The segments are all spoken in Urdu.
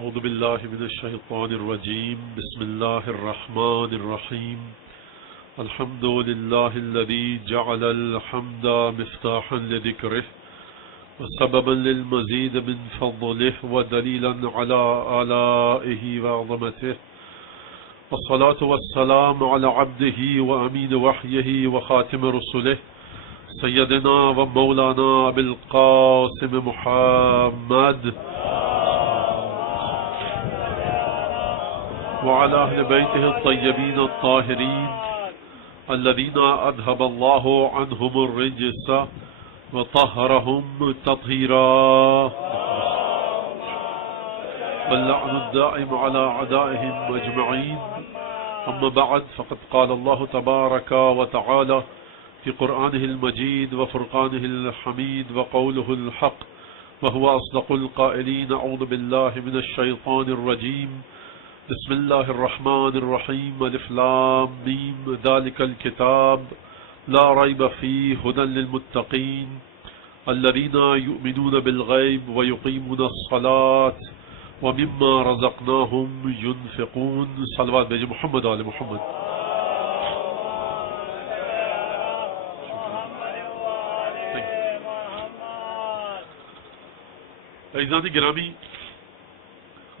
اعوذ باللہ من الشیطان الرجیم بسم اللہ الرحمن الرحیم الحمد للہ الذی جعل الحمد مفتاحا لذکرہ وسببا للمزید من فضلہ ودلیلا علی آلائہ وعظمتہ والصلاة والسلام علی عبدہ وامین وحیہ وخاتم رسلہ سیدنا و مولانا ابی القاسم محمد وعلى أهل بيته الطيبين الطاهرين الذين أذهب الله عنهم الرجس وطهرهم تطهيرا واللعن الدائم على أعدائهم أجمعين أما بعد فقد قال الله تبارك وتعالى في قرآنه المجيد وفرقانه الحميد وقوله الحق وهو أصدق القائلين أعوذ بالله من الشيطان الرجيم بسم الله الرحمن الرحيم الف لام ميم ذلك الكتاب لا ريب فيه هدى للمتقين الذين يؤمنون بالغيب ويقيمون الصلاة ومما رزقناهم ينفقون صلوات بجي محمد آل محمد. عزیزان گرامی،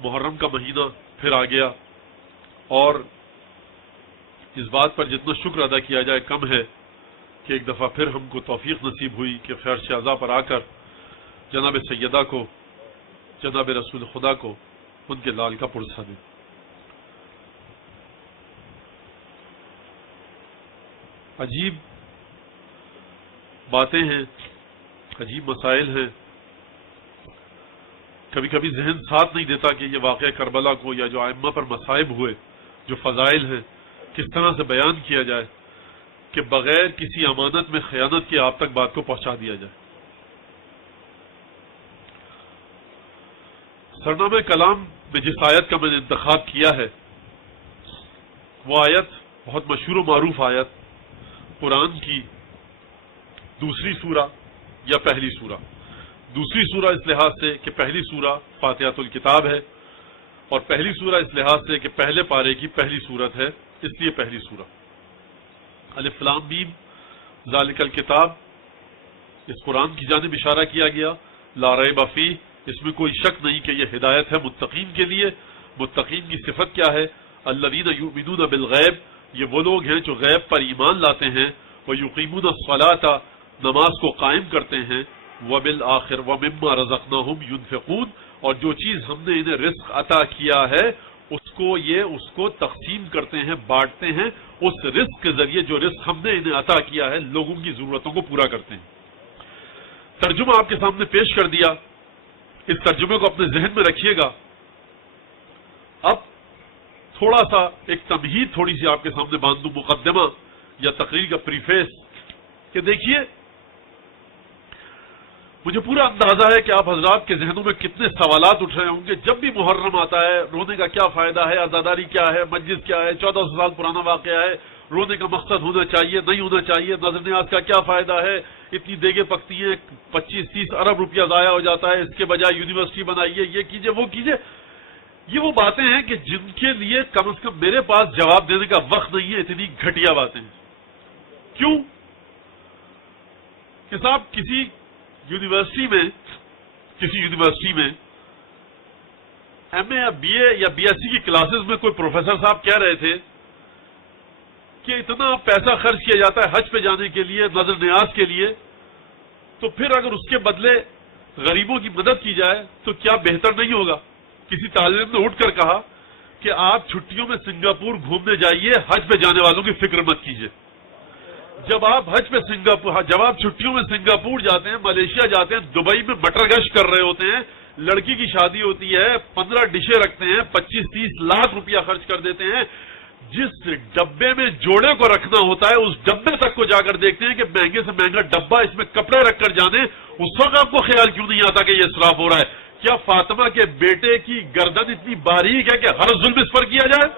محرم کا مہینہ پھر آ گیا اور اس بات پر جتنا شکر ادا کیا جائے کم ہے کہ ایک دفعہ پھر ہم کو توفیق نصیب ہوئی کہ خیر شہزا پر آ کر جناب سیدہ کو، جناب رسول خدا کو ان کے لال کا پرسہ دیں. عجیب باتیں ہیں، عجیب مسائل ہیں. کبھی کبھی ذہن ساتھ نہیں دیتا کہ یہ واقعہ کربلا کو یا جو ائمہ پر مصائب ہوئے، جو فضائل ہیں، کس طرح سے بیان کیا جائے کہ بغیر کسی امانت میں خیانت کے آپ تک بات کو پہنچا دیا جائے. سرنامہ کلام میں جس آیت کا میں نے انتخاب کیا ہے وہ آیت بہت مشہور و معروف آیت، قرآن کی دوسری سورہ یا پہلی سورہ. دوسری سورہ اس لحاظ سے کہ پہلی سورہ فاتحۃ الکتاب ہے، اور پہلی سورہ اس لحاظ سے کہ پہلے پارے کی پہلی سورت ہے، اس لیے پہلی سورہ. الف لام میم ذالک الکتاب، اس قرآن کی جانب اشارہ کیا گیا. لا ریب فیہ، اس میں کوئی شک نہیں کہ یہ ہدایت ہے متقین کے لیے. متقین کی صفت کیا ہے؟ الذین یؤمنون بالغیب، یہ وہ لوگ ہیں جو غیب پر ایمان لاتے ہیں. ویقیمون الصلاۃ، نماز کو قائم کرتے ہیں. وبالآخر ومما رزقناہم ينفقون، اور جو چیز ہم نے انہیں رزق عطا کیا ہے اس کو تقسیم کرتے ہیں، بانٹتے ہیں. اس رزق کے ذریعے جو رزق ہم نے انہیں عطا کیا ہے لوگوں کی ضرورتوں کو پورا کرتے ہیں. ترجمہ آپ کے سامنے پیش کر دیا، اس ترجمے کو اپنے ذہن میں رکھیے گا. اب تھوڑا سا ایک تمہید تھوڑی سی آپ کے سامنے باندھ دوں، مقدمہ یا تقریر کا پریفیس، کہ دیکھیے مجھے پورا اندازہ ہے کہ آپ حضرات کے ذہنوں میں کتنے سوالات اٹھ رہے ہوں گے. جب بھی محرم آتا ہے رونے کا کیا فائدہ ہے، عزاداری کیا ہے، مجلس کیا ہے، 1400 سال پرانا واقعہ ہے، رونے کا مقصد ہونا چاہیے نہیں ہونا چاہیے، نظر نیاز کا کیا فائدہ ہے، اتنی دیگیں پکتی ہیں، 25-30 ارب روپیہ ضائع ہو جاتا ہے، اس کے بجائے یونیورسٹی بنائیے، یہ کیجیے وہ کیجیے. یہ وہ باتیں ہیں کہ جن کے لیے کم از کم میرے پاس جواب دینے کا وقت نہیں ہے. اتنی گھٹیا باتیں ہیں. کیوں کہ صاحب کسی یونیورسٹی میں ایم اے یا بی اے یا بی ایس سی کی کلاسز میں کوئی پروفیسر صاحب کہہ رہے تھے کہ اتنا پیسہ خرچ کیا جاتا ہے حج پہ جانے کے لیے، نظر نیاز کے لیے، تو پھر اگر اس کے بدلے غریبوں کی مدد کی جائے تو کیا بہتر نہیں ہوگا؟ کسی طالب علم نے اٹھ کر کہا کہ آپ چھٹیوں میں سنگاپور گھومنے جائیے، حج پہ جانے والوں کی فکر مت کیجیے. جب آپ چھٹیوں میں سنگاپور جاتے ہیں، ملیشیا جاتے ہیں، دبئی میں مٹر گشت کر رہے ہوتے ہیں، لڑکی کی شادی ہوتی ہے، 15 ڈشیں رکھتے ہیں، 25-30 لاکھ روپیہ خرچ کر دیتے ہیں. جس ڈبے میں جوڑے کو رکھنا ہوتا ہے اس ڈبے تک کو جا کر دیکھتے ہیں کہ مہنگے سے مہنگا ڈبہ، اس میں کپڑے رکھ کر جانے. اس وقت آپ کو خیال کیوں نہیں آتا کہ یہ اسراف ہو رہا ہے؟ کیا فاطمہ کے بیٹے کی گردن اتنی باریک ہے کہ ہر ظلم اس پر کیا جائے؟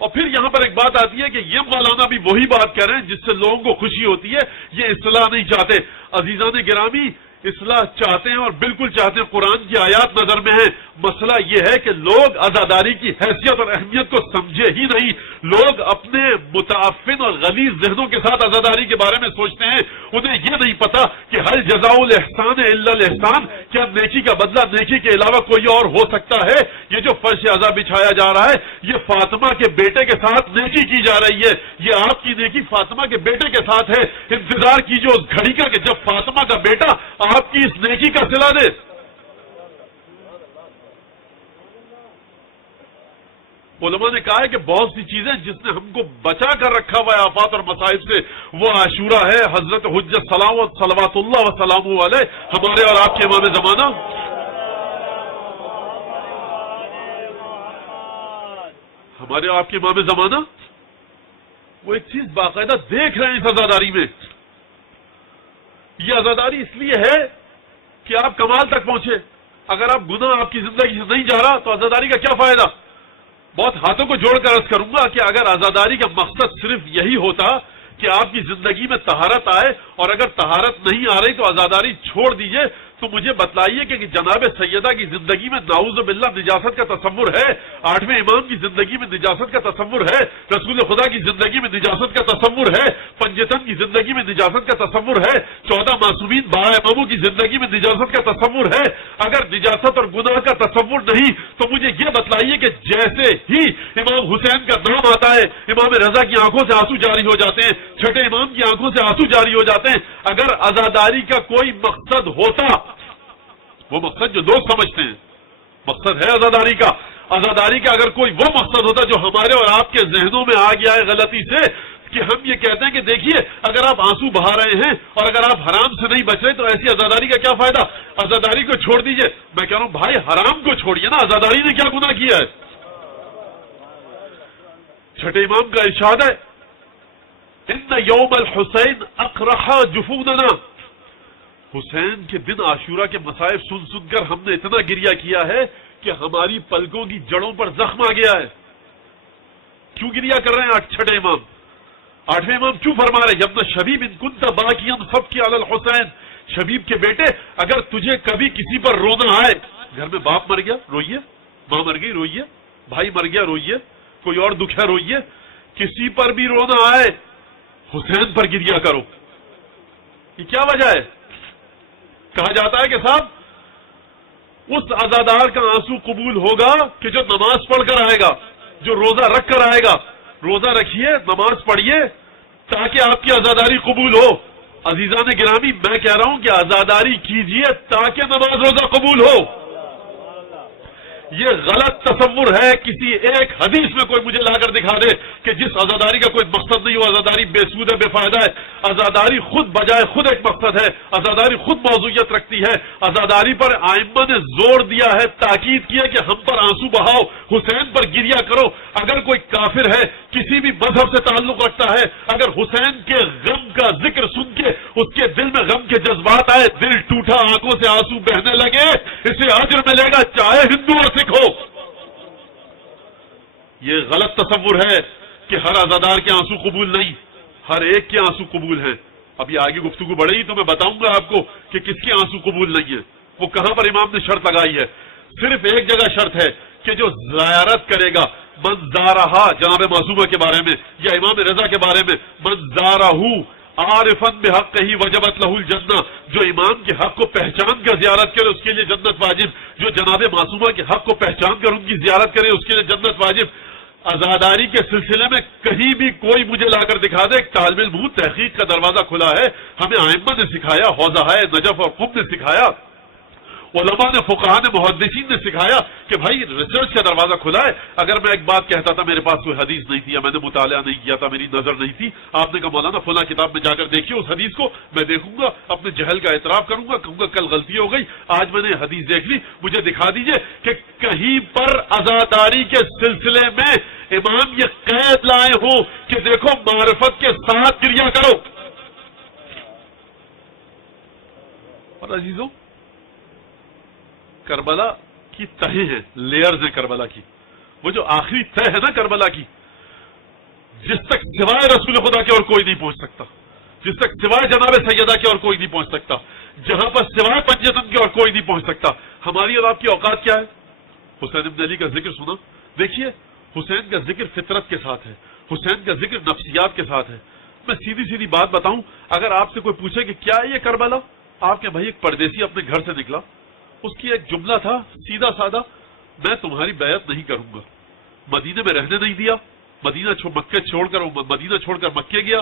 اور پھر یہاں پر ایک بات آتی ہے کہ یہ مولانا بھی وہی بات کہہ رہے ہیں جس سے لوگوں کو خوشی ہوتی ہے، یہ اصلاح نہیں چاہتے. عزیزان گرامی، اصلاح چاہتے ہیں اور بالکل چاہتے ہیں، قرآن کی آیات نظر میں ہیں، مسئلہ یہ ہے کہ لوگ عزاداری کی حیثیت اور اہمیت کو سمجھے ہی نہیں۔ لوگ اپنے متعفن اور غلیظ ذہنوں کے ساتھ عزاداری کے بارے میں سوچتے ہیں، انہیں یہ نہیں پتا کہ ہل جزاء الاحسان الا الاحسان، کیا نیکی کا بدلہ نیکی کے علاوہ کوئی اور ہو سکتا ہے؟ یہ جو فرش عزا بچھایا جا رہا ہے یہ فاطمہ کے بیٹے کے ساتھ نیکی کی جا رہی ہے، یہ آپ کی نیکی فاطمہ کے بیٹے کے ساتھ ہے۔ انتظار کیجیے اس گھڑی کا کہ جب فاطمہ کا بیٹا آپ کی اس نیکی کا صلہ دے۔ علماء نے کہا ہے کہ بہت سی چیزیں جس نے ہم کو بچا کر رکھا ہوا ہے آفات اور مصائب سے، وہ عاشورہ ہے۔ حضرت حجت صلوات اللہ وسلامہ علیہ، ہمارے اور آپ کے امام زمانہ، ہمارے اور آپ کے امام زمانہ وہ ایک چیز باقاعدہ دیکھ رہے ہیں اس عزاداری میں۔ یہ عزاداری اس لیے ہے کہ آپ کمال تک پہنچے۔ اگر آپ گناہ آپ کی زندگی سے نہیں جا رہا تو عزاداری کا کیا فائدہ؟ بہت ہاتھوں کو جوڑ کر عرض کروں گا کہ اگر عزاداری کا مقصد صرف یہی ہوتا کہ آپ کی زندگی میں طہارت آئے، اور اگر طہارت نہیں آ رہی تو عزاداری چھوڑ دیجئے، تو مجھے بتلائیے کہ جناب سیدہ کی زندگی میں نعوذ باللہ نجاست کا تصور ہے، 8ویں امام کی زندگی میں نجاست کا تصور ہے، رسول خدا کی زندگی میں نجاست کا تصور ہے، پنجتن کی زندگی میں نجاست کا تصور ہے، 14 معصومین 12 اماموں کی زندگی میں نجاست کا تصور ہے۔ اگر نجاست اور گناہ کا تصور نہیں تو مجھے یہ بتلائیے کہ جیسے ہی امام حسین کا نام آتا ہے امام رضا کی آنکھوں سے آنسو جاری ہو جاتے ہیں، چھٹے امام کی آنکھوں سے آنسو جاری ہو جاتے ہیں۔ اگر عزاداری کا کوئی مقصد ہوتا، وہ مقصد جو لوگ سمجھتے ہیں مقصد ہے عزاداری کا، عزاداری کا اگر کوئی وہ مقصد ہوتا جو ہمارے اور آپ کے ذہنوں میں آ گیا ہے غلطی سے، کہ ہم یہ کہتے ہیں کہ دیکھیے اگر آپ آنسو بہا رہے ہیں اور اگر آپ حرام سے نہیں بچ رہے تو ایسی عزاداری کا کیا فائدہ؟ عزاداری کو چھوڑ دیجئے۔ میں کہہ رہا ہوں بھائی حرام کو چھوڑیے نا، عزاداری نے کیا گناہ کیا ہے؟ چھٹے امام کا ارشاد ہے، ان یوم الحسین اقرح جفوننا، حسین کے دن عاشورہ کے مصائب سن سن کر ہم نے اتنا گریہ کیا ہے کہ ہماری پلکوں کی جڑوں پر زخم آ گیا ہے۔ کیوں گریہ کر رہے ہیں چھٹے امام؟ 8ویں امام کیوں فرما رہے ہیں، ابن شبیب ان کنت باکیا فابکی علی الحسین، شبیب کے بیٹے اگر تجھے کبھی کسی پر رونا آئے، گھر میں باپ مر گیا روئیے، ماں مر گئی روئیے، بھائی مر گیا روئیے، کوئی اور دکھ ہے روئیے، کسی پر بھی رونا آئے حسین پر گریہ کرو۔ یہ کیا وجہ ہے؟ کہا جاتا ہے کہ صاحب اس عزادار کا آنسو قبول ہوگا کہ جو نماز پڑھ کر آئے گا، جو روزہ رکھ کر آئے گا۔ روزہ رکھیے، نماز پڑھیے تاکہ آپ کی عزاداری قبول ہو۔ عزیزان گرامی، میں کہہ رہا ہوں کہ عزاداری کیجیے تاکہ نماز روزہ قبول ہو۔ یہ غلط تصور ہے، کسی ایک حدیث میں کوئی مجھے لا کر دکھا دے کہ جس عزاداری کا کوئی مقصد نہیں ہو، عزاداری بے سود ہے، بے فائدہ ہے۔ عزاداری خود بجائے خود ایک مقصد ہے، عزاداری خود موضوعیت رکھتی ہے۔ عزاداری پر ائمہ نے زور دیا ہے، تاکید کیا کہ ہم پر آنسو بہاؤ، حسین پر گریہ کرو۔ اگر کوئی کافر ہے، کسی بھی مذہب سے تعلق رکھتا ہے، اگر حسین کے غم کا ذکر سن کے اس کے دل میں غم کے جذبات آئے، دل ٹوٹا، آنکھوں سے آنسو بہنے لگے، اسے اجر ملے گا چاہے ہندو اور سکھ ہو۔ یہ غلط تصور ہے کہ ہر عزادار کے آنسو قبول نہیں، ہر ایک کے آنسو قبول ہیں۔ اب یہ آگے گفتگو بڑھے گی تو میں بتاؤں گا آپ کو کہ کس کے آنسو قبول نہیں ہے، وہ کہاں پر امام نے شرط لگائی ہے۔ صرف ایک جگہ شرط ہے کہ جو زیارت کرے گا، من زارہا جناب معصومہ کے بارے میں یا امام رضا کے بارے میں، من زارہو عارفا بحقہ وجبت لہ الجنہ، جو امام کے حق کو پہچان کر زیارت کرے اس کے لیے جنت واجب، جو جناب معصومہ کے حق کو پہچان کر ان کی زیارت کرے اس کے لیے جنت واجب۔ عزاداری کے سلسلے میں کہیں بھی کوئی مجھے لا کر دکھا دے، ایک طالب علم ہوں، تحقیق کا دروازہ کھلا ہے، ہمیں ائمہ نے سکھایا، حوضہائے نجف اور قم نے سکھایا، علماء نے، فقہاء نے، محدثین نے سکھایا کہ بھائی ریسرچ کا دروازہ کھلا ہے۔ اگر میں ایک بات کہتا تھا، میرے پاس کوئی حدیث نہیں تھی یا میں نے مطالعہ نہیں کیا تھا، میری نظر نہیں تھی، آپ نے کہا مولانا فلاں کتاب میں جا کر دیکھیے اس حدیث کو، میں دیکھوں گا، اپنے جہل کا اعتراف کروں گا، کہوں گا کل غلطی ہو گئی، آج میں نے حدیث دیکھ لی، مجھے دکھا دیجئے کہ کہیں پر عزاداری کے سلسلے میں امام یہ قید لائے ہوں کہ دیکھو معرفت کے ساتھ گریہ کرو۔ اور عزیزوں، کربلا کی تہیں ہیں، لیئرز ہیں کربلا کی، وہ جو آخری تہ ہے نا کربلا کی، جس تک سوائے رسول خدا کے اور کوئی نہیں پہنچ سکتا، جس تک سوائے جناب سیدہ کے اور کوئی نہیں پہنچ سکتا، جہاں پر سوائے پنجتن کے اور کوئی نہیں پہنچ سکتا. ہماری اور آپ کی اوقات کیا ہے؟ حسین ابن علی کا ذکر سنا. دیکھیے حسین کا ذکر فطرت کے ساتھ ہے, حسین کا ذکر نفسیات کے ساتھ ہے. میں سیدھی سیدھی بات بتاؤں, اگر آپ سے کوئی پوچھے کہ کیا ہے یہ کربلا, آپ کے بھائی ایک پردیسی اپنے گھر سے نکلا, اس کی ایک جملہ تھا سیدھا سادہ, میں تمہاری بیعت نہیں کروں گا. مدینے میں رہنے نہیں دیا, مکے چھوڑ کر مدینہ چھوڑ کر مکے گیا,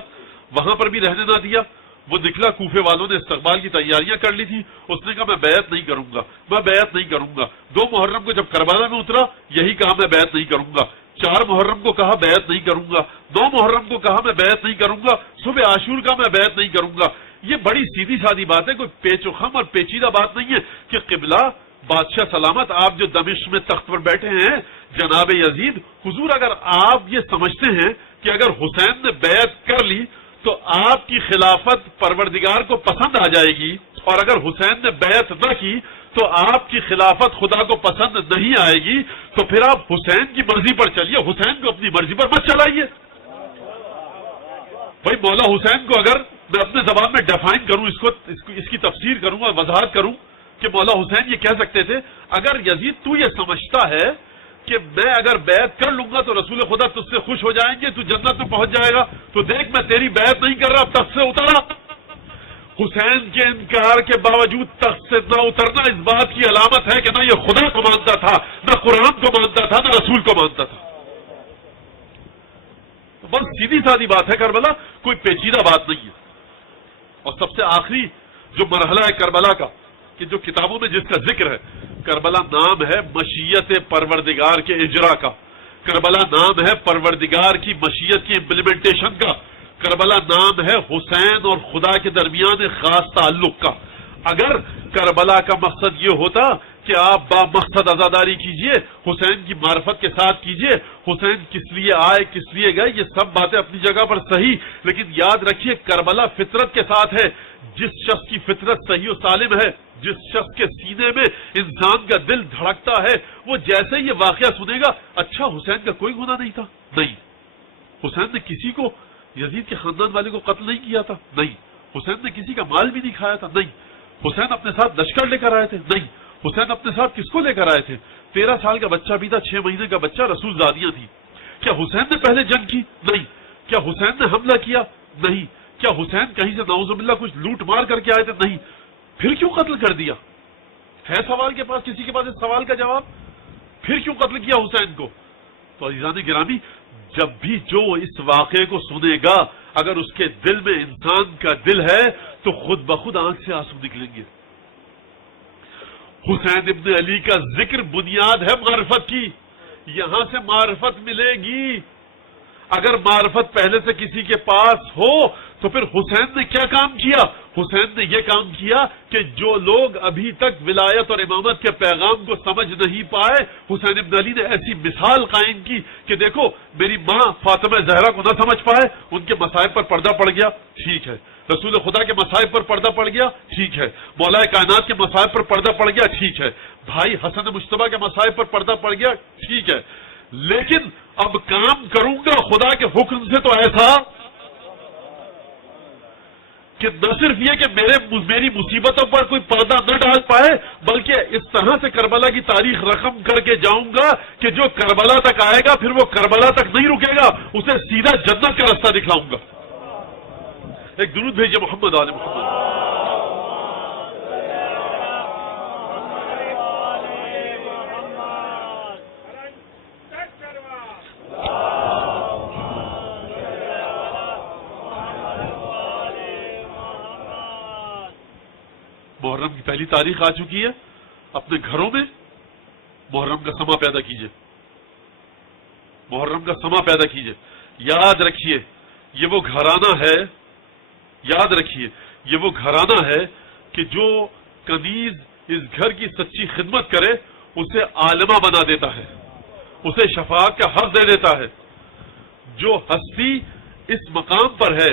وہاں پر بھی رہنے نہ دیا. وہ نکلا, کوفے والوں نے استقبال کی تیاریاں کر لی تھی, اس نے کہا میں بیعت نہیں کروں گا, میں بیعت نہیں کروں گا. 2 محرم کو جب کربلا میں اترا یہی کہا میں بیعت نہیں کروں گا. 4 محرم کو کہا بیعت نہیں کروں گا. 9 محرم کو کہا میں بیعت نہیں کروں گا. صبح عاشور کا میں بیعت نہیں کروں گا. یہ بڑی سیدھی سادی بات ہے, کوئی پیچ و خم اور پیچیدہ بات نہیں ہے کہ قبلہ بادشاہ سلامت آپ جو دمشق میں تخت پر بیٹھے ہیں جناب یزید حضور, اگر آپ یہ سمجھتے ہیں کہ اگر حسین نے بیعت کر لی تو آپ کی خلافت پروردگار کو پسند آ جائے گی, اور اگر حسین نے بیعت نہ کی تو آپ کی خلافت خدا کو پسند نہیں آئے گی, تو پھر آپ حسین کی مرضی پر چلیے, حسین کو اپنی مرضی پر مت چلائیے. بھائی مولا حسین کو اگر میں اپنے زبان میں ڈیفائن کروں, اس کی تفسیر کروں اور وضاحت کروں کہ مولا حسین یہ کہہ سکتے تھے, اگر یزید تو یہ سمجھتا ہے کہ میں اگر بیعت کر لوں گا تو رسول خدا تجھ سے خوش ہو جائیں گے, تو جنت میں پہنچ جائے گا, تو دیکھ میں تیری بیعت نہیں کر رہا, تخت سے اترا. حسین کے انکار کے باوجود تخت سے نہ اترنا اس بات کی علامت ہے کہ نہ یہ خدا کو مانتا تھا, نہ قرآن کو مانتا تھا, نہ رسول کو مانتا تھا. بس سیدھی سادی بات ہے کربلا, کوئی پیچیدہ بات نہیں ہے. اور سب سے آخری جو مرحلہ ہے کربلا کا, کہ جو کتابوں میں جس کا ذکر ہے, کربلا نام ہے مشیت پروردگار کے اجرا کا, کربلا نام ہے پروردگار کی مشیت کی امپلیمنٹیشن کا, کربلا نام ہے حسین اور خدا کے درمیان خاص تعلق کا. اگر کربلا کا مقصد یہ ہوتا کہ آپ با مقصد عزاداری کیجئے, حسین کی معرفت کے ساتھ کیجئے, حسین کس لیے آئے کس لیے گئے, یہ سب باتیں اپنی جگہ پر صحیح, لیکن یاد رکھیے کربلا فطرت کے ساتھ ہے. جس شخص کی فطرت صحیح و سالم ہے, جس شخص کے سینے میں انسان کا دل دھڑکتا ہے, وہ جیسے یہ واقعہ سنے گا, اچھا حسین کا کوئی گناہ نہیں تھا, نہیں, حسین نے کسی کو یزید کے خاندان والے کو قتل نہیں کیا تھا, نہیں, حسین نے کسی کا مال بھی نہیں کھایا تھا, نہیں, حسین اپنے ساتھ لشکر لے کر آئے تھے, نہیں, حسین اپنے ساتھ کس کو لے کر آئے تھے؟ 13 سال کا بچہ بھی تھا, 6 مہینے کا بچہ, رسول زادیاں تھی. کیا حسین نے پہلے جنگ کی؟ نہیں. کیا حسین نے حملہ کیا؟ نہیں. کیا حسین کہیں سے نعوذ باللہ کچھ لوٹ مار کر کے آئے تھے؟ نہیں. پھر کیوں قتل کر دیا؟ ہے سوال کے پاس کسی کے پاس اس سوال کا جواب؟ پھر کیوں قتل کیا حسین کو؟ تو عزیزان گرامی, جب بھی جو اس واقعے کو سنے گا, اگر اس کے دل میں انسان کا دل ہے تو خود بخود آنکھ سے آنسو نکلیں گے. حسین ابن علی کا ذکر بنیاد ہے معرفت کی, یہاں سے معرفت ملے گی. اگر معرفت پہلے سے کسی کے پاس ہو تو پھر حسین نے کیا کام کیا؟ حسین نے یہ کام کیا کہ جو لوگ ابھی تک ولایت اور امامت کے پیغام کو سمجھ نہیں پائے, حسین ابن علی نے ایسی مثال قائم کی کہ دیکھو میری ماں فاطمہ زہرا کو نہ سمجھ پائے, ان کے مصائب پر پردہ پڑ گیا, ٹھیک ہے, رسول خدا کے مصائب پر پردہ پڑ گیا, ٹھیک ہے, مولا کائنات کے مصائب پر پردہ پڑ گیا, ٹھیک ہے, بھائی حسن مجتبیٰ کے مصائب پر پردہ پڑ گیا, ٹھیک ہے, لیکن اب کام کروں گا خدا کے حکم سے تو ایسا کہ نہ صرف یہ کہ میری مصیبتوں پر کوئی پردہ نہ ڈال پائے, بلکہ اس طرح سے کربلا کی تاریخ رقم کر کے جاؤں گا کہ جو کربلا تک آئے گا پھر وہ کربلا تک نہیں رکے گا, اسے سیدھا جنت کا راستہ دکھلاؤں گا. ایک درود بھیجیے محمد آل محمد. محرم کی پہلی تاریخ آ چکی ہے, اپنے گھروں میں محرم کا سما پیدا کیجئے, محرم کا سما پیدا کیجئے. یاد رکھیے یہ وہ گھرانہ ہے, یاد رکھیے یہ وہ گھرانہ ہے کہ جو کنیز اس گھر کی سچی خدمت کرے اسے عالمہ بنا دیتا ہے, اسے شفاعت کا حق دے دیتا ہے. جو ہستی اس مقام پر ہے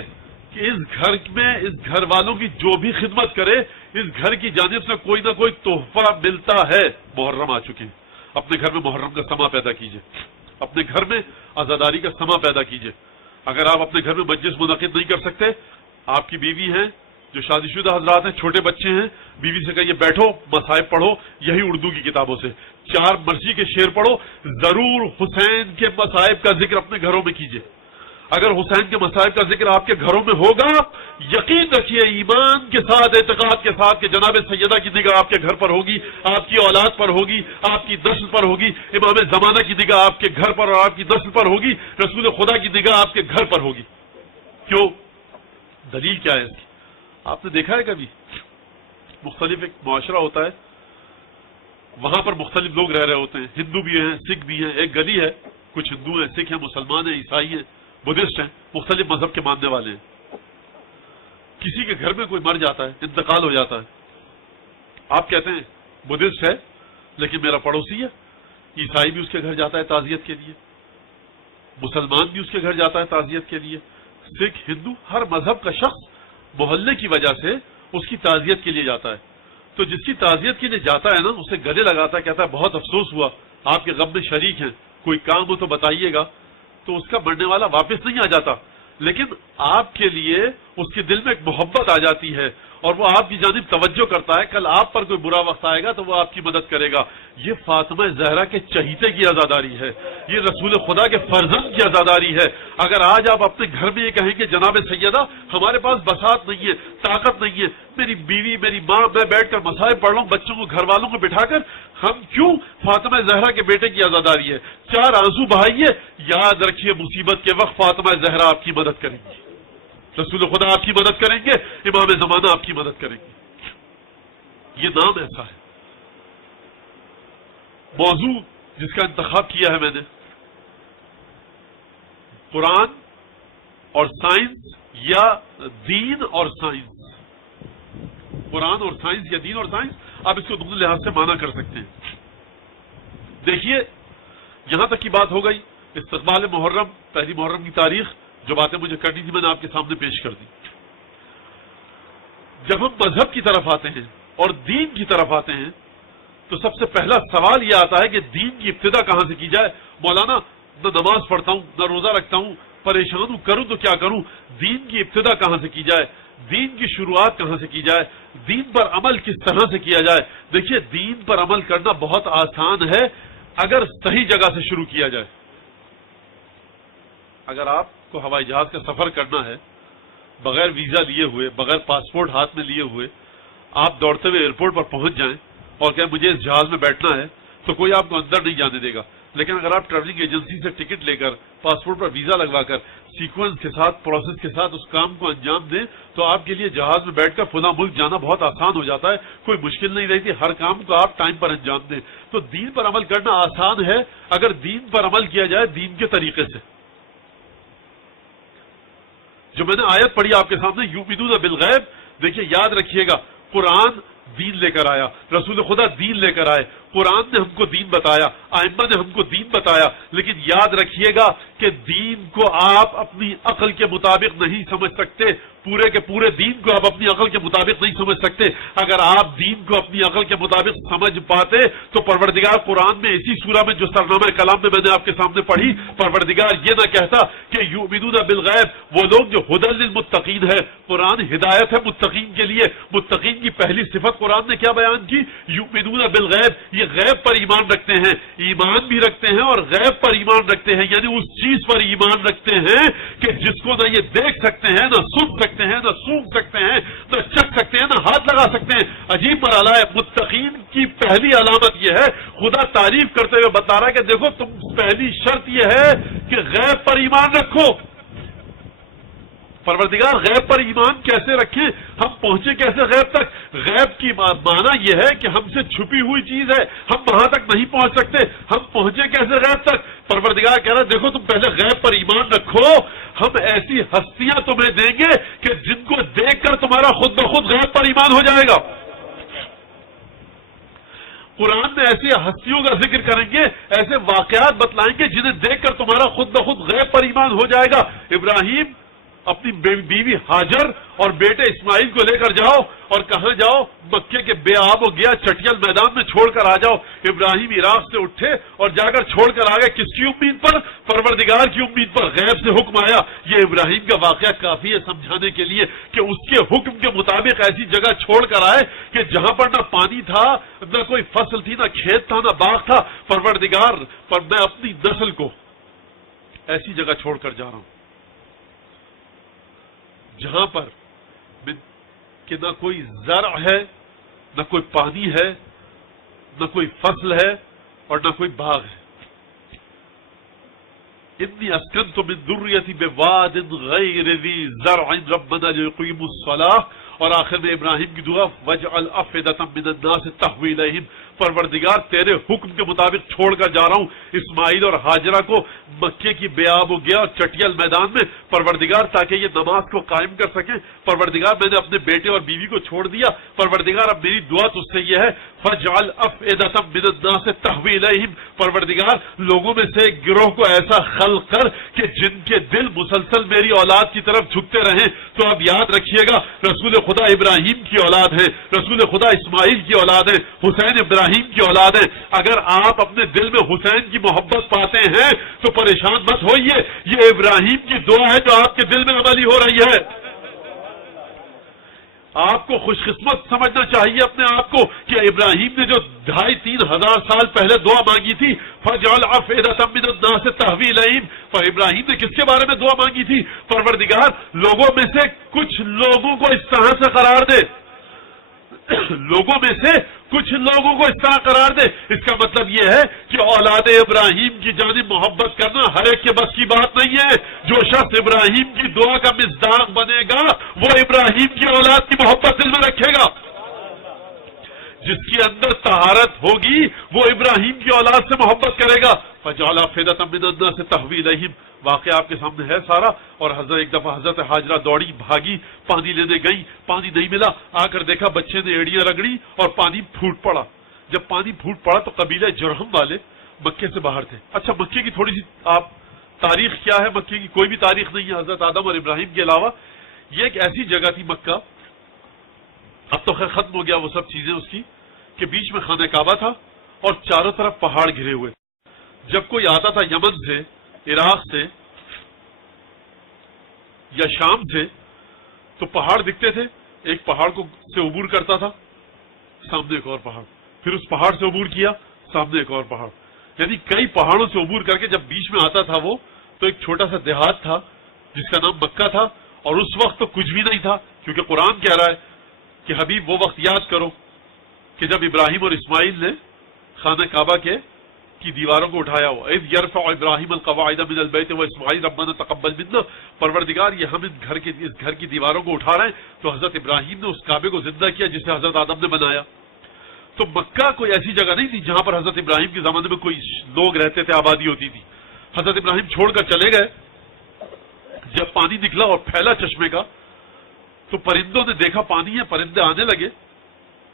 کہ اس گھر میں اس گھر والوں کی جو بھی خدمت کرے اس گھر کی جانب سے کوئی نہ کوئی تحفہ ملتا ہے. محرم آ چکے ہیں, اپنے گھر میں محرم کا سما پیدا کیجئے, اپنے گھر میں عزاداری کا سما پیدا کیجئے. اگر آپ اپنے گھر میں مجلس منعقد نہیں کر سکتے, آپ کی بیوی ہیں, جو شادی شدہ حضرات ہیں، چھوٹے بچے ہیں، بیوی سے کہیے بیٹھو مصائب پڑھو، یہی اردو کی کتابوں سے 4 مرضی کے شعر پڑھو، ضرور حسین کے مصائب کا ذکر اپنے گھروں میں کیجیے۔ اگر حسین کے مصائب کا ذکر آپ کے گھروں میں ہوگا، یقین رکھیے ایمان کے ساتھ، اعتقاد کے ساتھ کہ جناب سیدہ کی نگاہ آپ کے گھر پر ہوگی، آپ کی اولاد پر ہوگی، آپ کی نسل پر ہوگی، امام زمانہ کی نگاہ آپ کے گھر پر اور آپ کی نسل پر ہوگی، رسول خدا کی نگاہ آپ کے گھر پر ہوگی۔ کیوں؟ دلیل کیا ہے اس کی؟ آپ نے دیکھا ہے کبھی مختلف ایک معاشرہ ہوتا ہے، وہاں پر مختلف لوگ رہ رہے ہوتے ہیں، ہندو بھی ہیں، سکھ بھی ہیں، ایک گلی ہے، کچھ ہندو ہیں، سکھ ہیں، مسلمان ہیں، عیسائی ہیں، بدھسٹ ہیں، مختلف مذہب کے ماننے والے ہیں۔ کسی کے گھر میں کوئی مر جاتا ہے، انتقال ہو جاتا ہے، آپ کہتے ہیں بدھسٹ ہے لیکن میرا پڑوسی ہے، عیسائی بھی اس کے گھر جاتا ہے تعزیت کے لیے، مسلمان بھی اس کے گھر جاتا ہے تعزیت کے لیے، سکھ، ہندو، ہر مذہب کا شخص محلے کی وجہ سے اس کی تعزیت کے لیے جاتا ہے۔ تو جس کی تعزیت کے لیے جاتا ہے نا، اسے گلے لگاتا ہے، کہتا ہے بہت افسوس ہوا، آپ کے غم میں شریک ہیں، کوئی کام ہو تو بتائیے گا، تو اس کا مرنے والا واپس نہیں آ جاتا، لیکن آپ کے لیے اس کے دل میں ایک محبت آ جاتی ہے اور وہ آپ کی جانب توجہ کرتا ہے، کل آپ پر کوئی برا وقت آئے گا تو وہ آپ کی مدد کرے گا۔ یہ فاطمہ زہرا کے چہیتے کی عزاداری ہے، یہ رسول خدا کے فرزند کی عزاداری ہے۔ اگر آج آپ اپنے گھر میں یہ کہیں کہ جناب سیدہ ہمارے پاس بساط نہیں ہے، طاقت نہیں ہے، میری بیوی، میری ماں، میں بیٹھ کر مصائب پڑھ لوں، بچوں کو، گھر والوں کو بٹھا کر، ہم کیوں؟ فاطمہ زہرا کے بیٹے کی عزاداری ہے، 4 آنسو بہائیے، یاد رکھیے مصیبت کے وقت فاطمہ زہرا آپ کی مدد کریں گی، رسول خدا آپ کی مدد کریں گے، امام زمانہ آپ کی مدد کریں گے۔ یہ نام ایسا ہے۔ موضوع جس کا انتخاب کیا ہے میں نے، قرآن اور سائنس یا دین اور سائنس، قرآن اور سائنس یا دین اور سائنس، آپ اس کو دونوں لحاظ سے معنی کر سکتے ہیں۔ دیکھیے یہاں تک کی بات ہو گئی استقبال محرم، پہلی محرم کی تاریخ، جو باتیں مجھے کرنی تھی میں نے آپ کے سامنے پیش کر دی۔ جب ہم مذہب کی طرف آتے ہیں اور دین کی طرف آتے ہیں تو سب سے پہلا سوال یہ آتا ہے کہ دین کی ابتدا کہاں سے کی جائے؟ مولانا نہ نماز پڑھتا ہوں، نہ روزہ رکھتا ہوں، پریشان ہوں، کروں تو کیا کروں؟ دین کی ابتدا کہاں سے کی جائے؟ دین کی شروعات کہاں سے کی جائے؟ دین پر عمل کس طرح سے کیا جائے؟ دیکھیے دین پر عمل کرنا بہت آسان ہے اگر صحیح جگہ سے شروع کیا جائے۔ اگر آپ کو ہوائی جہاز کا سفر کرنا ہے، بغیر ویزا لیے ہوئے، بغیر پاسپورٹ ہاتھ میں لیے ہوئے آپ دوڑتے ہوئے ایئرپورٹ پر پہنچ جائیں اور کہ مجھے اس جہاز میں بیٹھنا ہے، تو کوئی آپ کو اندر نہیں جانے دے گا۔ لیکن اگر آپ ٹریولنگ ایجنسی سے ٹکٹ لے کر، پاسپورٹ پر ویزا لگوا کر، سیکوینس کے ساتھ، پروسیس کے ساتھ اس کام کو انجام دیں تو آپ کے لیے جہاز میں بیٹھ کر فلاں ملک جانا بہت آسان ہو جاتا ہے، کوئی مشکل نہیں رہتی، ہر کام کو آپ ٹائم پر انجام دیں۔ تو دین پر عمل کرنا آسان ہے اگر دین پر عمل کیا جائے دین کے طریقے سے۔ جو میں نے آیت پڑھی آپ کے سامنے، یؤمنون بالغیب، دیکھیے یاد رکھیے گا، قرآن دین لے کر آیا، رسول خدا دین لے کر آئے، قرآن نے ہم کو دین بتایا، ائمہ نے ہم کو دین بتایا، لیکن یاد رکھیے گا کہ دین کو آپ اپنی عقل کے مطابق نہیں سمجھ سکتے، پورے کے پورے دین کو آپ اپنی عقل کے مطابق نہیں سمجھ سکتے۔ اگر آپ دین کو اپنی عقل کے مطابق سمجھ پاتے تو پروردگار قرآن میں اسی سورہ میں جو سرنامہ کلام میں نے آپ کے سامنے پڑھی، پروردگار یہ نہ کہتا کہ یؤمنون بالغیب، وہ لوگ جو ھدی للمتقین ہے، قرآن ہدایت ہے متقین کے لیے۔ متقین کی پہلی صفت قرآن نے کیا بیان کی؟ یؤمنون بالغیب، یہ غیب پر ایمان رکھتے ہیں، ایمان بھی رکھتے ہیں اور غیب پر ایمان رکھتے ہیں، یعنی اس چیز پر ایمان رکھتے ہیں کہ جس کو نہ یہ دیکھ سکتے ہیں، نہ سن سکتے ہیں، نہ سونگ سکتے ہیں، نہ چکھ سکتے ہیں، نہ ہاتھ لگا سکتے ہیں۔ عجیب مرحلہ ہے۔ متقین کی پہلی علامت یہ ہے، خدا تعریف کرتے ہوئے بتا رہا ہے کہ دیکھو تم پہلی شرط یہ ہے کہ غیب پر ایمان رکھو۔ پروردگار غیب پر ایمان کیسے رکھیں؟ ہم پہنچے کیسے غیب تک؟ غیب کی معنی یہ ہے کہ ہم سے چھپی ہوئی چیز ہے، ہم وہاں تک نہیں پہنچ سکتے، ہم پہنچے کیسے غیب تک؟ پروردگار کہہ رہا ہے دیکھو تم پہلے غیب پر ایمان رکھو، ہم ایسی ہستیاں تمہیں دیں گے کہ جن کو دیکھ کر تمہارا خود بخود غیب پر ایمان ہو جائے گا۔ قرآن میں ایسی ہستیوں کا ذکر کریں گے، ایسے واقعات بتلائیں گے جنہیں دیکھ کر تمہارا خود بخود غیب پر ایمان ہو جائے گا۔ ابراہیم اپنی بیوی ہاجر اور بیٹے اسماعیل کو لے کر جاؤ، اور کہاں جاؤ؟ مکے کے بے آب و گیا چٹیل میدان میں چھوڑ کر آ جاؤ۔ ابراہیم عراق سے اٹھے اور جا کر چھوڑ کر آ گئے، کس کی امید پر؟ پروردگار کی امید پر۔ غیب سے حکم آیا۔ یہ ابراہیم کا واقعہ کافی ہے سمجھانے کے لیے کہ اس کے حکم کے مطابق ایسی جگہ چھوڑ کر آئے کہ جہاں پر نہ پانی تھا، نہ کوئی فصل تھی، نہ کھیت تھا، نہ باغ تھا۔ پروردگار پر میں اپنی نسل کو ایسی جگہ چھوڑ کر جا رہا ہوں جہاں پر کہ نہ کوئی زرع ہے، نہ کوئی پانی ہے، نہ کوئی فصل ہے، اور نہ کوئی باغ ہے۔ انی اسکنت من ذریتی بواد غیر ذی زرع ربنا لیقیموا الصلاۃ، اور آخر میں ابراہیم کی دعا وجعل افئدۃ من الناس تہوی الیہم، پروردگار تیرے حکم کے مطابق چھوڑ کر جا رہا ہوں اسماعیل اور ہاجرہ کو مکے کی بے آب و گیا اور چٹیل میدان میں، پروردگار تاکہ یہ نماز کو قائم کر سکیں۔ پروردگار میں نے اپنے بیٹے اور بیوی کو چھوڑ دیا، پروردگار اب میری دعا تجھ سے یہ ہے فجعل افئدۃ من الناس تہوی الیہم، پروردگار لوگوں میں سے ایک گروہ کو ایسا خلق کر کہ جن کے دل مسلسل میری اولاد کی طرف جھکتے رہیں۔ تو اب یاد رکھیے گا، رسول خدا ابراہیم کی اولاد ہے، رسول خدا اسماعیل کی اولاد ہے، حسین ابراہیم کی اولاد ہے۔ اگر آپ اپنے دل میں حسین کی محبت پاتے ہیں تو پریشان مت ہوئیے، یہ ابراہیم کی دعا ہے جو آپ کے دل میں عملی ہو رہی ہے۔ آپ کو خوش قسمت سمجھنا چاہیے اپنے آپ کو کہ ابراہیم نے جو 2500-3000 ہزار سال پہلے دعا مانگی تھی فجعل افئدۃ من الناس تہوی الیہم، ابراہیم نے کس کے بارے میں دعا مانگی تھی؟ پروردگار لوگوں میں سے کچھ لوگوں کو اس طرح سے قرار دے، لوگوں میں سے کچھ لوگوں کو اس طرح قرار دے۔ اس کا مطلب یہ ہے کہ اولاد ابراہیم کی جانب محبت کرنا ہر ایک کے بس کی بات نہیں ہے۔ جو شخص ابراہیم کی دعا کا مصداق بنے گا وہ ابراہیم کی اولاد کی محبت دل میں رکھے گا۔ جس کے اندر طہارت ہوگی وہ ابراہیم کی اولاد سے محبت کرے گا۔ فجعل افئدۃ من الناس تہوی الیہم، واقعہ آپ کے سامنے ہے سارا۔ اور ایک دفعہ حضرت ہاجرہ دوڑی بھاگی، پانی لینے گئی، پانی نہیں ملا، آ کر دیکھا بچے نے ایڑیاں رگڑی اور پانی پھوٹ پڑا۔ جب پانی پھوٹ پڑا تو قبیلہ جرہم والے مکے سے باہر تھے۔ اچھا مکے کی تھوڑی سی آپ تاریخ کیا ہے؟ مکے کی کوئی بھی تاریخ نہیں ہے حضرت آدم اور ابراہیم کے علاوہ۔ یہ ایک ایسی جگہ تھی مکہ، اب تو خیر ختم ہو گیا وہ سب چیزیں اس کی، کہ بیچ میں خانہ کعبہ تھا اور چاروں طرف پہاڑ گھرے ہوئے۔ جب کوئی آتا تھا یمن سے، عراق سے یا شام سے تو پہاڑ دکھتے تھے، ایک پہاڑ کو سے عبور کرتا تھا، سامنے ایک اور پہاڑ، پھر اس پہاڑ سے عبور کیا، سامنے ایک اور پہاڑ، یعنی کئی پہاڑوں سے عبور کر کے جب بیچ میں آتا تھا وہ، تو ایک چھوٹا سا دیہات تھا جس کا نام مکہ تھا۔ اور اس وقت تو کچھ بھی نہیں تھا، کیونکہ قرآن کہہ رہا ہے کہ حبیب وہ وقت یاد کرو کہ جب ابراہیم اور اسماعیل نے خانہ کعبہ کی دیواروں کو اٹھایا ہوا، اذ یرفع ابراہیم القواعد من البیت واسماعیل ربنا تقبل منا، پروردگار یہ ہم اس گھر کی دیواروں کو اٹھا رہے ہیں۔ تو حضرت ابراہیم نے اس کعبے کو زندہ کیا جسے حضرت آدم نے بنایا۔ تو مکہ کوئی ایسی جگہ نہیں تھی جہاں پر حضرت ابراہیم کے زمانے میں کوئی لوگ رہتے تھے، آبادی ہوتی تھی۔ حضرت ابراہیم چھوڑ کر چلے گئے، جب پانی نکلا اور پھیلا چشمے کا تو پرندوں نے دیکھا پانی ہے، پرندے آنے لگے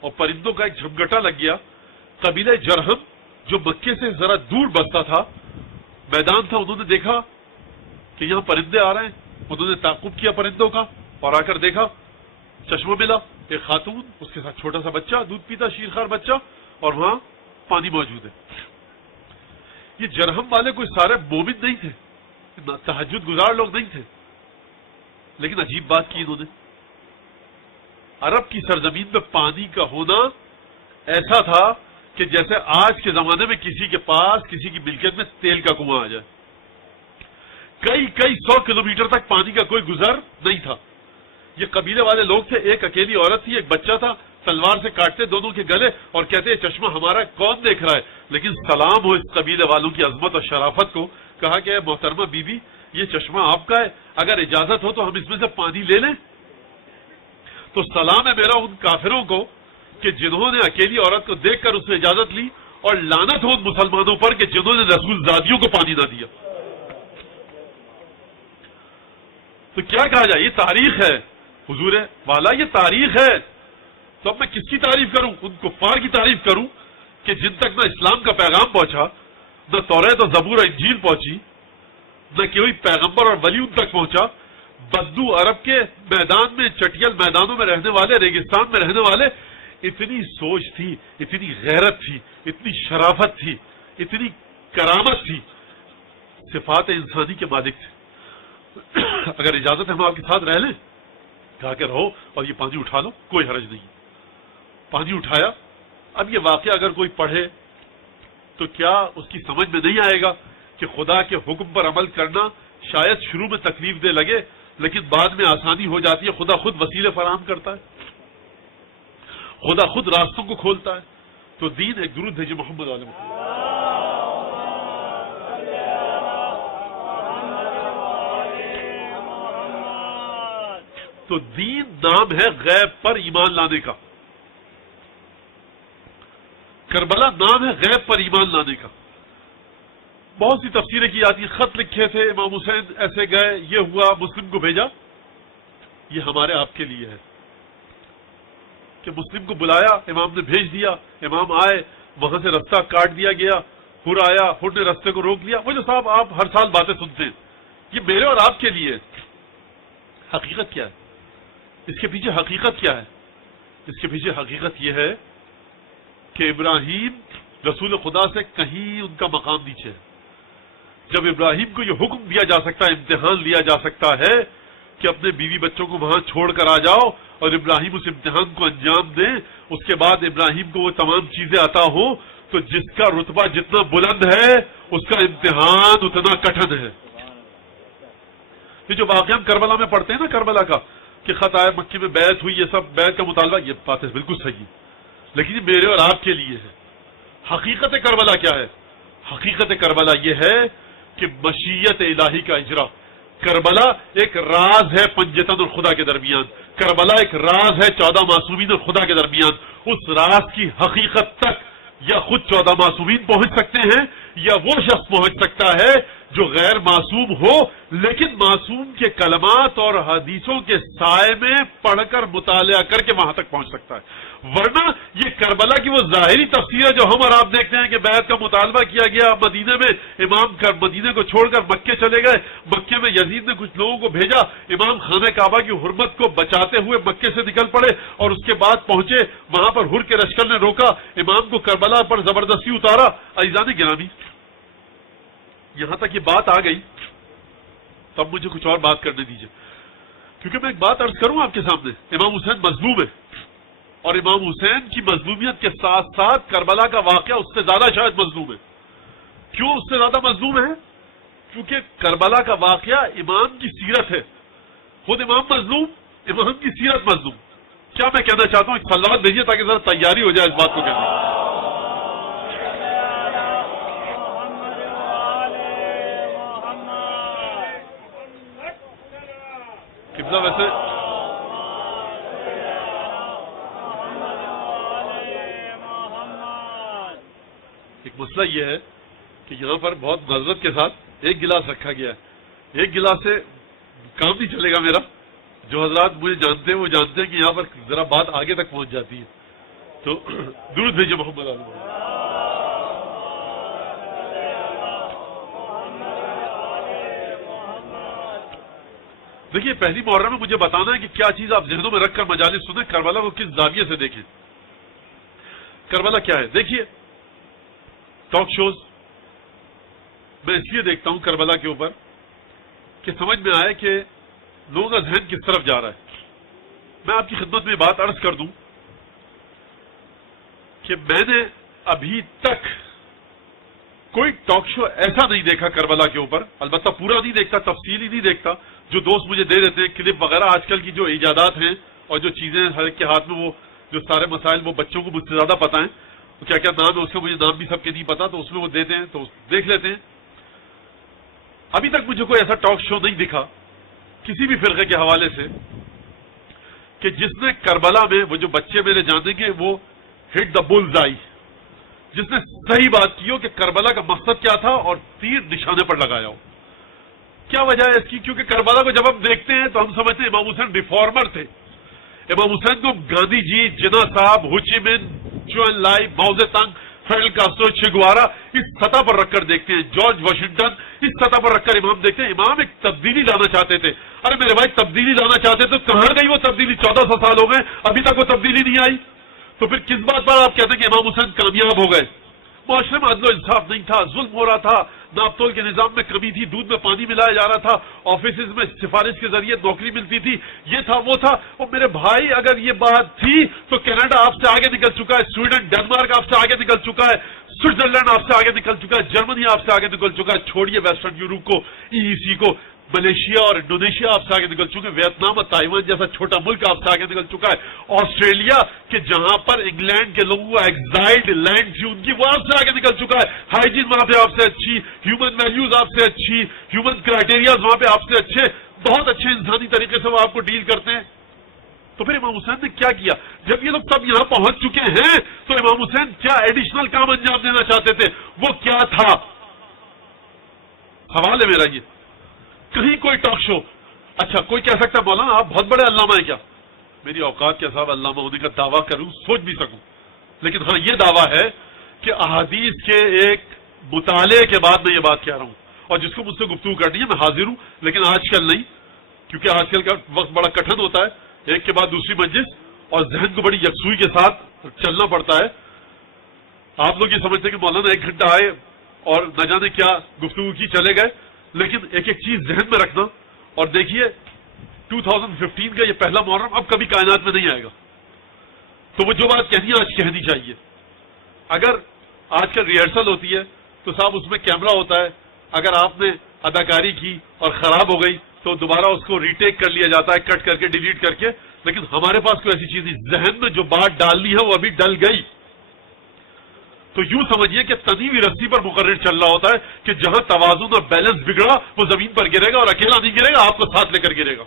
اور پرندوں کا ایک جھمگٹا لگ گیا۔ قبیلہ جرہم جو مکے سے ذرا دور بستا تھا، میدان تھا، انہوں نے دیکھا کہ یہاں پرندے آ رہے ہیں، انہوں نے تعقب کیا پرندوں کا اور آ کر دیکھا چشمہ ملا، ایک خاتون، اس کے ساتھ چھوٹا سا بچہ دودھ پیتا، شیرخوار بچہ، اور وہاں پانی موجود ہے۔ یہ جرہم والے کوئی سارے مومن نہیں تھے، تہجد گزار لوگ نہیں تھے، لیکن عجیب بات کی انہوں نے، عرب کی سرزمین میں پانی کا ہونا ایسا تھا کہ جیسے آج کے زمانے میں کسی کے پاس کسی کی ملکیت میں تیل کا کنواں آ جائے۔ کئی 100 کلومیٹر تک پانی کا کوئی گزر نہیں تھا۔ یہ قبیلے والے لوگ تھے، ایک اکیلی عورت تھی، ایک بچہ تھا، تلوار سے کاٹتے دونوں کے گلے اور کہتے یہ چشمہ ہمارا کون دیکھ رہا ہے؟ لیکن سلام ہو اس قبیلے والوں کی عظمت اور شرافت کو، کہا کہ محترمہ بی بی یہ چشمہ آپ کا ہے، اگر اجازت ہو تو ہم اس میں سے پانی لے لیں۔ تو سلام ہے میرا ان کافروں کو کہ جنہوں نے اکیلی عورت کو دیکھ کر اس نے اجازت لی، اور لعنت ہو ان مسلمانوں پر کہ جنہوں نے رسول زادیوں کو پانی نہ دیا۔ تو کیا کہا جائے، یہ تاریخ ہے حضور والا، یہ تاریخ ہے۔ تو اب میں کس کی تعریف کروں؟ ان کفار کی تعریف کروں کہ جن تک نہ اسلام کا پیغام پہنچا، نہ توریت اور زبور اور انجیل پہنچی، نہ کوئی پیغمبر اور ولی ان تک پہنچا، بدو عرب کے میدان میں، چٹیل میدانوں میں رہنے والے، ریگستان میں رہنے والے، اتنی سوچ تھی، اتنی غیرت تھی، اتنی شرافت تھی، اتنی کرامت تھی، صفات انسانی کے مالک تھے. اگر اجازت ہے ہم آپ کے ساتھ رہ لیں؟ کہا کہ رہو، اور یہ پانی اٹھا لو، کوئی حرج نہیں. پانی اٹھایا. اب یہ واقعہ اگر کوئی پڑھے تو کیا اس کی سمجھ میں نہیں آئے گا کہ خدا کے حکم پر عمل کرنا شاید شروع میں تکلیف دہ لگے لیکن بعد میں آسانی ہو جاتی ہے. خدا خود وسیلے فراہم کرتا ہے، خدا خود راستوں کو کھولتا ہے. تو دین ایک درود بھیجے محمد علیہ وسلم. تو دین نام ہے غیب پر ایمان لانے کا. کربلا نام ہے غیب پر ایمان لانے کا. بہت سی تفسیریں کی جاتی ہیں. خط لکھے تھے امام حسین، ایسے گئے، یہ ہوا، مسلم کو بھیجا. یہ ہمارے آپ کے لیے ہے کہ مسلم کو بلایا، امام نے بھیج دیا، امام آئے، وہاں سے رستہ کاٹ دیا گیا، ہر آیا، ہر نے رستے کو روک لیا. وہ جو صاحب آپ ہر سال باتیں سنتے ہیں، یہ میرے اور آپ کے لیے ہے. حقیقت کیا ہے اس کے پیچھے؟ حقیقت کیا ہے اس کے پیچھے؟ حقیقت یہ ہے کہ ابراہیم رسول خدا سے کہیں ان کا مقام نیچے ہے. جب ابراہیم کو یہ حکم دیا جا سکتا ہے، امتحان لیا جا سکتا ہے کہ اپنے بیوی بچوں کو وہاں چھوڑ کر آ جاؤ، اور ابراہیم اس امتحان کو انجام دیں، اس کے بعد ابراہیم کو وہ تمام چیزیں عطا ہوں، تو جس کا رتبہ جتنا بلند ہے اس کا امتحان اتنا کٹھن ہے. یہ جو واقعہ ہم کربلا میں پڑھتے ہیں نا، کربلا کا کہ خط آئے، مکے میں بیعت ہوئی، یہ سب بیعت کا مطالبہ، یہ بات ہے بالکل صحیح، لیکن یہ میرے اور آپ کے لیے ہے. حقیقت کربلا کیا ہے؟ حقیقت کربلا یہ ہے کہ مشیت الہی کا اجرا. کربلا ایک راز ہے پنجتن اور خدا کے درمیان. کربلا ایک راز ہے 14 معصومین اور خدا کے درمیان. اس راز کی حقیقت تک یا خود 14 معصومین پہنچ سکتے ہیں، یا وہ شخص پہنچ سکتا ہے جو غیر معصوم ہو لیکن معصوم کے کلمات اور حدیثوں کے سائے میں پڑھ کر مطالعہ کر کے وہاں تک پہنچ سکتا ہے. ورنہ یہ کربلا کی وہ ظاہری تفسیر ہے جو ہم اور آپ دیکھتے ہیں کہ بیعت کا مطالبہ کیا گیا مدینے میں، امام مدینے کو چھوڑ کر مکے چلے گئے، مکے میں یزید نے کچھ لوگوں کو بھیجا، امام خانہ کعبہ کی حرمت کو بچاتے ہوئے مکے سے نکل پڑے اور اس کے بعد پہنچے وہاں پر ہر کے لشکر نے روکا، امام کو کربلا پر زبردستی اتارا. عزیزان گرامی، یہاں تک یہ بات آ گئی، تب مجھے کچھ اور بات کرنے دیجیے، کیونکہ میں ایک بات عرض کروں آپ کے سامنے. امام حسین مظلوم ہے، اور امام حسین کی مظلومیت کے ساتھ ساتھ کربلا کا واقعہ اس سے زیادہ شاید مظلوم ہے. کیوں اس سے زیادہ مظلوم ہے؟ کیونکہ کربلا کا واقعہ امام کی سیرت ہے. خود امام مظلوم، امام کی سیرت مظلوم. کیا میں کہنا چاہتا ہوں؟ ایک سلوات بھیجیے تاکہ ذرا تیاری ہو جائے اس بات کو کہنے کی. قبلہ ویسے ایک مسئلہ یہ ہے کہ یہاں پر بہت معذرت کے ساتھ ایک گلاس رکھا گیا ہے. ایک گلاس سے کام نہیں چلے گا میرا. جو حضرات مجھے جانتے ہیں وہ جانتے ہیں کہ یہاں پر ذرا بات آگے تک پہنچ جاتی ہے. تو درود بھیجیے محمد علیہ. دیکھیے پہلی محرم میں مجھے بتانا ہے کہ کیا چیز آپ ذہنوں میں رکھ کر مجالس سنیں، کربلا کو کس زاویے سے دیکھیں. کربلا کیا ہے؟ دیکھیے ٹاک شوز میں اس لیے دیکھتا ہوں کربلا کے اوپر کہ سمجھ میں آئے کہ لوگوں کا ذہن کس طرف جا رہا ہے. میں آپ کی خدمت میں بات عرض کر دوں کہ میں نے ابھی تک کوئی ٹاک شو ایسا نہیں دیکھا کربلا کے اوپر، البتہ پورا نہیں دیکھتا، تفصیلی نہیں دیکھتا. جو دوست مجھے دے دیتے ہیں کلپ وغیرہ، آج کل کی جو ایجادات ہیں اور جو چیزیں ہر ایک کے ہاتھ میں، وہ جو سارے مسائل وہ بچوں کو مجھ سے زیادہ پتہ ہیں. کیا کیا نام ہے اس کا مجھے نام بھی سب کے نہیں پتا، تو اس میں وہ دیتے ہیں تو دیکھ لیتے ہیں. ابھی تک مجھے کوئی ایسا ٹاک شو نہیں دکھا کسی بھی فرقے کے حوالے سے کہ جس نے کربلا میں، وہ جو بچے میرے جانیں گے، وہ ہٹ دا بلز آئی، جس نے صحیح بات کی ہو کہ کربلا کا مقصد کیا تھا اور تیر نشانے پر لگایا ہو. کیا وجہ ہے اس کی؟ کیونکہ کربلا کو جب ہم دیکھتے ہیں تو ہم سمجھتے ہیں امام حسین ریفارمر تھے. امام حسین کو گاندھی جی، جناح صاحب، ہو چی من، چو ان لائی، ماؤ زے تنگ، فیڈل کاسٹرو، چے گوارا اس سطح پر رکھ کر دیکھتے ہیں، جارج واشنگٹن اس سطح پر رکھ کر امام دیکھتے ہیں. امام ایک تبدیلی لانا چاہتے تھے. ارے میرے بھائی تبدیلی لانا چاہتے تو کہاں گئی وہ تبدیلی؟ 1400 سال ہو گئے ابھی تک وہ تبدیلی نہیں آئی. تو پھر کس بات پر آپ کہتے ہیں کہ امام حسین کامیاب ہو گئے؟ معاشرے میں عدل و انصاف نہیں تھا، ظلم ہو رہا تھا، ناپ تول کے نظام میں کمی تھی، دودھ میں پانی ملایا جا رہا تھا، آفیسز میں سفارش کے ذریعے نوکری ملتی تھی، یہ تھا وہ تھا. اور میرے بھائی اگر یہ بات تھی تو کینیڈا آپ سے آگے نکل چکا ہے، سویڈن ڈنمارک آپ سے آگے نکل چکا ہے، سوئٹزرلینڈ آپ سے آگے نکل چکا ہے، جرمنی آپ سے آگے نکل چکا ہے. چھوڑیے ویسٹرن یورپ کو، EEC کو، ملیشیا اور انڈونیشیا آپ سے آگے نکل چکے ہیں، ویتنام اور تائیوان جیسا چھوٹا ملک آپ سے آگے نکل چکا ہے، آسٹریلیا کہ جہاں پر انگلینڈ کے لوگوں کو ایگزائلڈ لینڈ تھی ان کی، وہ آپ سے آگے نکل چکا ہے. ہائیجین وہاں پہ آپ سے اچھی، ہیومن ویلیوز آپ سے اچھی، ہیومن کرائٹیریاز وہاں پہ آپ سے اچھے، بہت اچھے انسانی طریقے سے وہ آپ کو ڈیل کرتے ہیں. تو پھر امام حسین نے کیا کیا؟ جب یہ لوگ سب یہاں پہنچ چکے ہیں تو امام حسین کیا ایڈیشنل کام انجام دینا چاہتے تھے؟ وہ کیا تھا؟ سوال ہے میرا یہ. کہیں کوئی ٹاک شو، اچھا کوئی کہہ سکتا ہے مولانا آپ بہت بڑے علامہ ہیں کیا؟ میری اوقات کے صاحب علامہ ہونے کا دعویٰ کروں سوچ بھی سکوں، لیکن ہاں یہ دعویٰ ہے کہ احادیث کے ایک مطالعے کے بعد میں یہ بات کہہ رہا ہوں. اور جس کو مجھ سے گفتگو کرنی ہے میں حاضر ہوں، لیکن آج کل نہیں، کیونکہ آج کل کا وقت بڑا کٹھن ہوتا ہے، ایک کے بعد دوسری مجلس، اور ذہن کو بڑی یکسوئی کے ساتھ چلنا پڑتا ہے. آپ لوگ یہ سمجھتے ہیں کہ مولانا 1 گھنٹہ آئے اور نہ جانے کیا گفتگو کی چلے گئے، لیکن ایک ایک چیز ذہن میں رکھنا. اور دیکھیے 2015 کا یہ پہلا محرم اب کبھی کائنات میں نہیں آئے گا، تو وہ جو بات کہنی ہے آج کہنی چاہیے. اگر آج کل ریہرسل ہوتی ہے تو صاحب اس میں کیمرہ ہوتا ہے، اگر آپ نے اداکاری کی اور خراب ہو گئی تو دوبارہ اس کو ریٹیک کر لیا جاتا ہے، کٹ کر کے ڈیلیٹ کر کے. لیکن ہمارے پاس کوئی ایسی چیز نہیں، ذہن میں جو بات ڈالنی ہے وہ ابھی ڈل گئی. تو یوں سمجھیے کہ تنی ہوئی رسی پر مقرر چل رہا ہوتا ہے کہ جہاں توازن اور بیلنس بگڑا وہ زمین پر گرے گا، اور اکیلا نہیں گرے گا، آپ کو ساتھ لے کر گرے گا.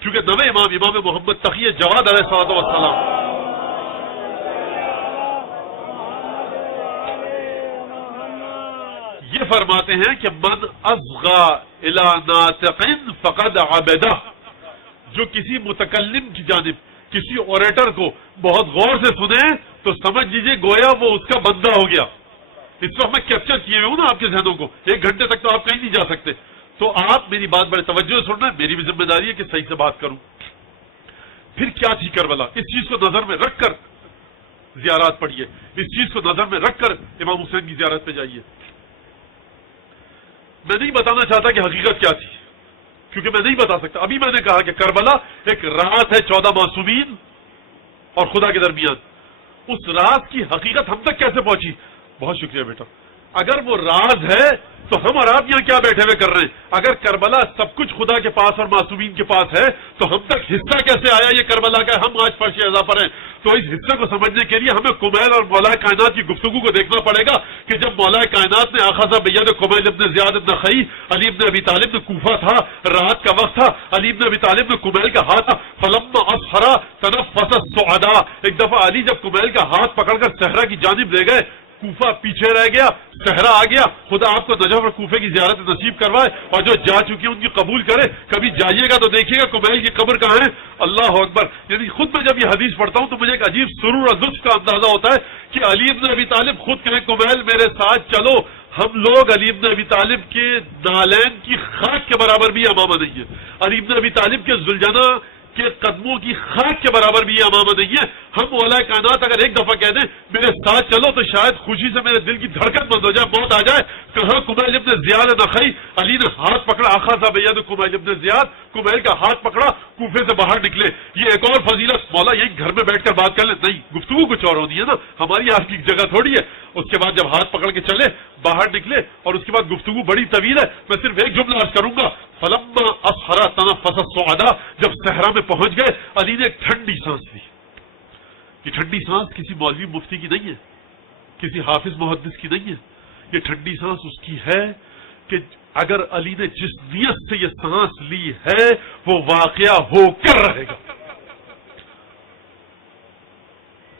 کیونکہ نویں امام محمد تقی جواد علیہ السلام یہ فرماتے ہیں کہ من اصغى الى ناطق فقد عبدہ، جو کسی متکلم کی جانب کسی اوریٹر کو بہت غور سے سنے تو سمجھ لیجیے گویا وہ اس کا بندہ ہو گیا. اس وقت میں کیپچر کیے ہوئے ہوں نا آپ کے ذہنوں کو، 1 گھنٹے تک تو آپ کہیں نہیں جا سکتے. تو آپ میری بات بڑے توجہ سے سننا ہے، میری بھی ذمہ داری ہے کہ صحیح سے بات کروں. پھر کیا تھی کربلا؟ اس چیز کو نظر میں رکھ کر زیارات پڑھیے، اس چیز کو نظر میں رکھ کر امام حسین کی زیارت پہ جائیے. میں نہیں بتانا چاہتا کہ حقیقت کیا تھی، کیونکہ میں نہیں بتا سکتا. ابھی میں نے کہا کہ کربلا ایک رات ہے 14 معصومین اور خدا کے درمیان. اس راز کی حقیقت ہم تک کیسے پہنچی؟ بہت شکریہ بیٹا. اگر وہ راز ہے تو ہم اور آپ یہاں کیا بیٹھے ہوئے کر رہے ہیں؟ اگر کربلا سب کچھ خدا کے پاس اور معصومین کے پاس ہے تو ہم تک حصہ کیسے آیا یہ کربلا کا؟ ہم آج فرش اعضا پر ہیں. تو اس حصے کو سمجھنے کے لیے ہمیں کمیل اور مولا کائنات کی گفتگو کو دیکھنا پڑے گا کہ جب مولا کائنات نے آخذ بید کمیل ابن زیاد ابن خی، علی ابن ابی طالب نے کوفہ تھا، رات کا وقت تھا، علی ابن ابی طالب نے کمیل کا ہاتھ تھا، فلما اصحرا تنفس الصعداء، ایک دفعہ علی جب کمیل کا ہاتھ پکڑ کر صحرا کی جانب لے گئے، کوفہ پیچھے رہ گیا، صحرا آ گیا. خدا آپ کو نجف اور کوفے کی زیارت نصیب کروائے، اور جو جا چکی ان کی قبول کرے. کبھی جائیے گا تو دیکھیے گا کمیل کی قبر کہاں ہے. اللہ اکبر. یعنی خود میں جب یہ حدیث پڑھتا ہوں تو مجھے ایک عجیب سرور اور لطف کا اندازہ ہوتا ہے کہ علی ابن ابی طالب خود کہیں کمیل میرے ساتھ چلو. ہم لوگ علی ابن ابی طالب کے نالین کی خاک کے برابر بھی امامہ نہیں ہے، علی ابن ابی طالب کے زلجنہ کے قدموں کی خاک کے برابر بھی یہ امامہ نہیں ہے. ہم مولا کائنات اگر ایک دفعہ کہہ دیں میرے ساتھ چلو تو شاید خوشی سے میرے دل کی دھڑکن بند ہو جائے، موت آ جائے. کہاں کمیل ابن زیاد نخی، علی نے ہاتھ پکڑا، آخا صاحب بید کمیل ابن زیاد، کمیل کا ہاتھ پکڑا، کوفے سے باہر نکلے. یہ ایک اور فضیلت، مولا یہی گھر میں بیٹھ کر بات کر لیں، نہیں گفتگو کچھ اور ہونی ہے نا، ہماری آپ کی جگہ تھوڑی ہے. اس کے بعد جب ہاتھ پکڑ کے چلے باہر نکلے اور اس کے بعد گفتگو بڑی طویل ہے، میں صرف ایک جملہ عرض کروں گا. فلما اصحرا تنفس الصعداء، جب صحرا میں پہنچ گئے علی نے ایک ٹھنڈی سانس لی. یہ ٹھنڈی سانس کسی مولوی مفتی کی نہیں ہے، کسی حافظ محدث کی نہیں ہے. یہ ٹھنڈی سانس اس کی ہے کہ اگر علی نے جس نیت سے یہ سانس لی ہے وہ واقعہ ہو کر رہے گا.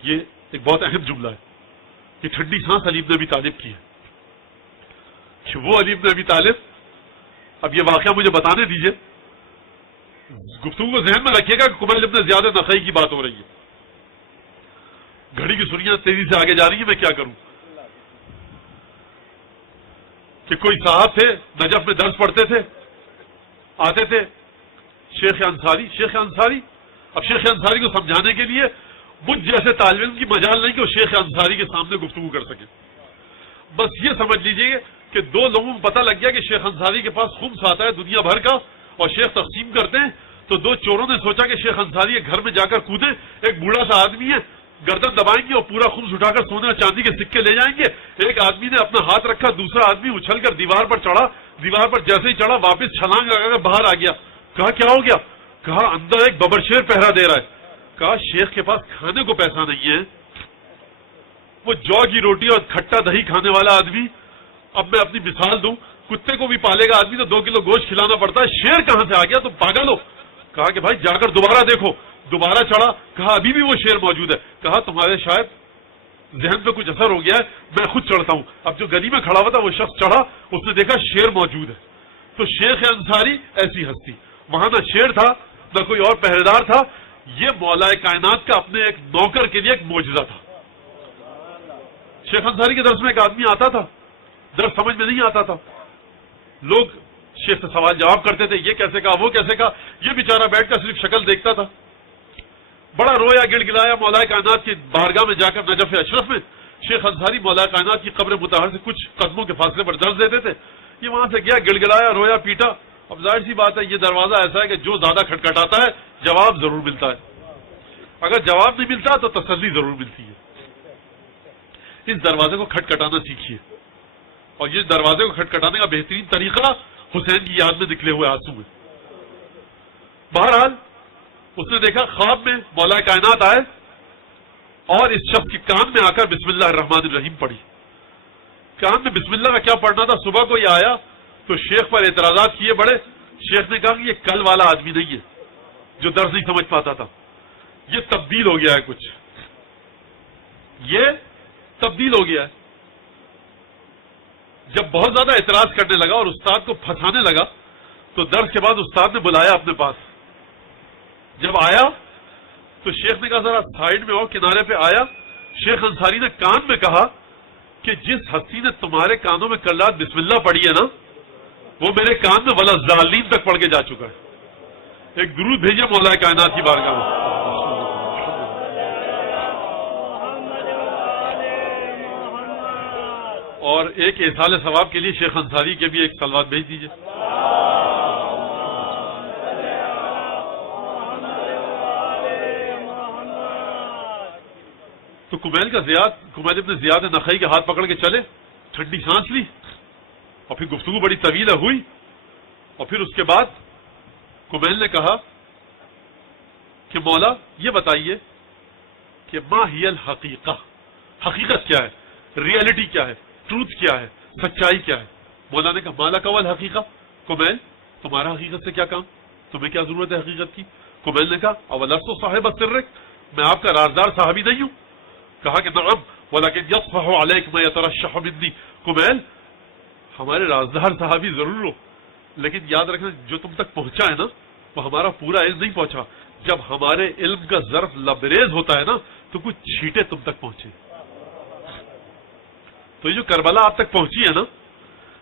یہ ایک بہت اہم جملہ ہے. یہ ٹھنڈی سانس علی ابن ابی طالب کی ہے کہ وہ علی ابن ابی طالب، اب یہ واقعہ مجھے بتانے دیجئے، گفتگو کو ذہن میں رکھیے گا کہ کمیل ابن زیاد نخعی کی بات ہو رہی ہے. گھڑی کی سریاں تیزی سے آگے جا رہی ہیں، میں کیا کروں. کہ کوئی صاحب تھے نجف میں درس پڑھتے تھے, آتے تھے شیخ انصاری. شیخ انصاری, اب شیخ انصاری کو سمجھانے کے لیے مجھ جیسے طالب علم کی مجال نہیں کہ وہ شیخ انصاری کے سامنے گفتگو کر سکے. بس یہ سمجھ لیجئے کہ دو لوگوں کو پتہ لگ گیا کہ شیخ انصاری کے پاس خمس آتا ہے دنیا بھر کا اور شیخ تقسیم کرتے ہیں, تو دو چوروں نے سوچا کہ شیخ انصاری کے گھر میں جا کر کودیں. ایک بوڑھا سا آدمی ہے, گردن دبائیں گے اور پورا خمس اٹھا کر سونے اور چاندی کے سکے لے جائیں گے. ایک آدمی نے اپنا ہاتھ رکھا, دوسرا آدمی اچھل کر دیوار پر چڑھا, دیوار پر جیسے ہی چڑھا واپس چھلانگ لگا کر باہر آ گیا. کہا کیا ہو گیا؟ کہا اندر ایک ببرشیر پہرا دے رہا ہے. کہا شیخ کے پاس کھانے کو پیسہ نہیں ہے, وہ جو کی روٹی اور کھٹا دہی کھانے والا آدمی. اب میں اپنی مثال دوں, کتے کو بھی پالے گا آدمی تو 2 کلو گوشت کھلانا پڑتا ہے, شیر کہاں سے آ گیا؟ تو پاگل ہو. کہا کہ بھائی جا کر دوبارہ دیکھو. دوبارہ چڑھا, کہا ابھی بھی وہ شیر موجود ہے. کہا تمہارے شاید ذہن پہ کچھ اثر ہو گیا ہے, میں خود چڑھتا ہوں. اب جو گلی میں کھڑا ہوا تھا وہ شخص چڑھا, اس نے دیکھا شیر موجود ہے. تو شیخ انصاری ایسی ہستی, وہاں نہ شیر تھا نہ کوئی اور پہرےدار تھا, یہ مولا کائنات کا اپنے ایک نوکر کے لیے ایک معجزہ تھا. شیخ انصاری کے درس میں ایک آدمی آتا تھا, درس سمجھ میں نہیں آتا تھا, لوگ شیخ سے سوال جواب کرتے تھے, یہ کیسے کہا وہ کیسے کہا. یہ بیچارہ بیٹھ کر صرف شکل دیکھتا تھا. بڑا رویا گڑ گڑایا مولا کائنات کی بارگاہ میں جا کر نجف اشرف میں. شیخ انصاری مولا کائنات کی قبر مطہر سے کچھ قدموں کے فاصلے پر درس دیتے تھے. یہ وہاں سے گیا, گڑ گڑایا, رویا پیٹا. اب ظاہر سی بات ہے یہ دروازہ ایسا ہے کہ جو زیادہ کھٹکھٹاتا ہے جواب ضرور ملتا ہے, اگر جواب نہیں ملتا تو تسلی ضرور ملتی ہے. اس دروازے کو کھٹکھٹانا سیکھیے, اور یہ دروازے کو کھٹکھٹانے کا بہترین طریقہ حسین کی یاد میں نکلے ہوئے آنسو میں. بہرحال اس نے دیکھا خواب میں مولا کائنات آئے اور اس شخص کے کان میں آ کر بسم اللہ الرحمن الرحیم پڑھی. کان میں بسم اللہ کا کیا پڑھنا تھا؟ صبح کو یہ آیا تو شیخ پر اعتراضات کیے بڑے. شیخ نے کہا کہ یہ کل والا آدمی نہیں ہے جو درس نہیں سمجھ پاتا تھا, یہ تبدیل ہو گیا ہے, کچھ یہ تبدیل ہو گیا ہے. جب بہت زیادہ اعتراض کرنے لگا اور استاد کو پھنسانے لگا تو درس کے بعد استاد نے بلایا اپنے پاس. جب آیا تو شیخ نے کہا ذرا سائیڈ میں اور کنارے پہ آیا. شیخ انصاری نے کان میں کہا کہ جس ہستی نے تمہارے کانوں میں کل رات بسم اللہ پڑھی ہے نا, وہ میرے کان میں ولا ظالین تک پڑھ کے جا چکا ہے. ایک درود بھیجے مولا کائنات کی بارگاہ میں. اور ایک احسال ثواب کے لیے شیخ انصاری کے بھی ایک صلوات بھیج دیجیے. تو کمیل ابن زیاد نخعی کے ہاتھ پکڑ کے چلے, ٹھنڈی سانس لی, اور پھر گفتگو بڑی طویل ہوئی. اور پھر اس کے بعد کمیل نے کہا کہ مولا یہ بتائیے کہ ما ہی الحقیقہ, حقیقت کیا ہے, ریئلٹی کیا ہے, ٹروتھ کیا ہے, سچائی کیا ہے. مولا نے کہا مالا کول حقیقہ. کمیل تمہارا حقیقت سے کیا کام, تمہیں کیا ضرورت ہے حقیقت کی. کمیل نے کہا اولست صاحب السرک, میں آپ کا رازدار صحابی نہیں ہوں. کہا کہ نعم ولکن یصفح علیک ما یترشح منی. کمیل ہمارے رازدار صحابی ضرور ہو, لیکن یاد رکھنا جو تم تک پہنچا ہے نا وہ ہمارا پورا علم نہیں پہنچا. جب ہمارے علم کا ظرف لبریز ہوتا ہے نا تو کچھ چھیٹے تم تک پہنچے. تو یہ جو کربلا آپ تک پہنچی ہے نا,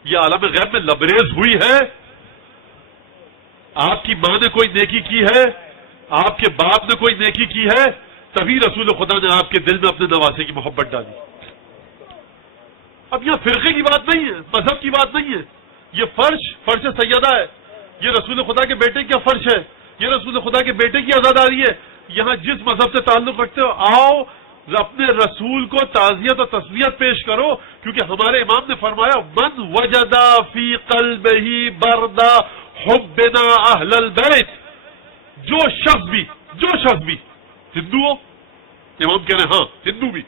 یہ عالم غیب میں لبریز ہوئی ہے. آپ کی ماں نے کوئی نیکی کی ہے, آپ کے باپ نے کوئی نیکی کی ہے, تبھی رسول خدا نے آپ کے دل میں اپنے نواسے کی محبت ڈالی. اب یہ فرقے کی بات نہیں ہے, مذہب کی بات نہیں ہے, یہ فرش سیدہ ہے. یہ رسول خدا کے بیٹے کا فرش ہے, یہ رسول خدا کے بیٹے کی عزاداری ہے. یہاں جس مذہب سے تعلق رکھتے ہو آؤ اپنے رسول کو تعزیت اور تسلیت پیش کرو, کیونکہ ہمارے امام نے فرمایا من وجدا فی قلبہ بردا حبنا اہل البیت. جو شخص بھی ہندو ہو, امام کہہ رہے ہیں ہاں ہندو بھی,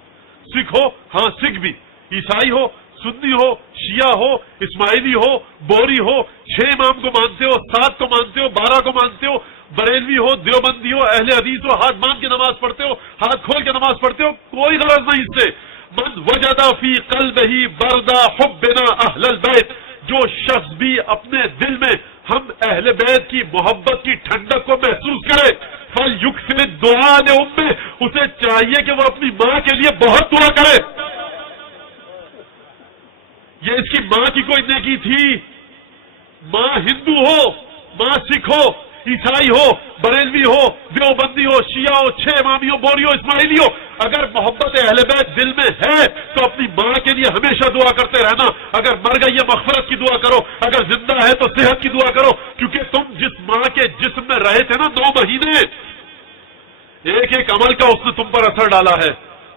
سکھ ہو ہاں سکھ بھی, عیسائی ہو, سنی ہو, شیعہ ہو, اسماعیلی ہو, بوری ہو, 6 امام کو مانتے ہو, 7 کو مانتے ہو, 12 کو مانتے ہو, بریلوی ہو, دیوبندی ہو, اہل حدیث ہو, ہاتھ باندھ کے نماز پڑھتے ہو, ہاتھ کھول کے نماز پڑھتے ہو, کوئی غرض نہیں اس سے. من وجدا فی قلبہ بردا حبنا اہل البیت, جو شخص بھی اپنے دل میں ہم اہل بیت کی محبت کی ٹھنڈک کو محسوس کرے, فلیکثر الدعاء لامہ, اسے چاہیے کہ وہ اپنی ماں کے لیے بہت دعا کرے. یہ اس کی ماں کی کوئی نیکی تھی؟ ماں ہندو ہو، ماں سکھ ہو، عیسائی ہو، بریلوی ہو، دیوبندی ہو، شیعہ ہو، چھ امامی ہو، بوری ہو، اسماعیلی ہو، اگر محبت اہل بیت دل میں ہے تو اپنی ماں کے لیے ہمیشہ دعا کرتے رہنا. اگر مر گئی ہے مغفرت کی دعا کرو، اگر زندہ ہے تو صحت کی دعا کرو، کیونکہ تم جس ماں کے جسم میں رہے تھے نا 9 مہینے، ایک ایک عمل کا اس نے تم پر اثر ڈالا ہے.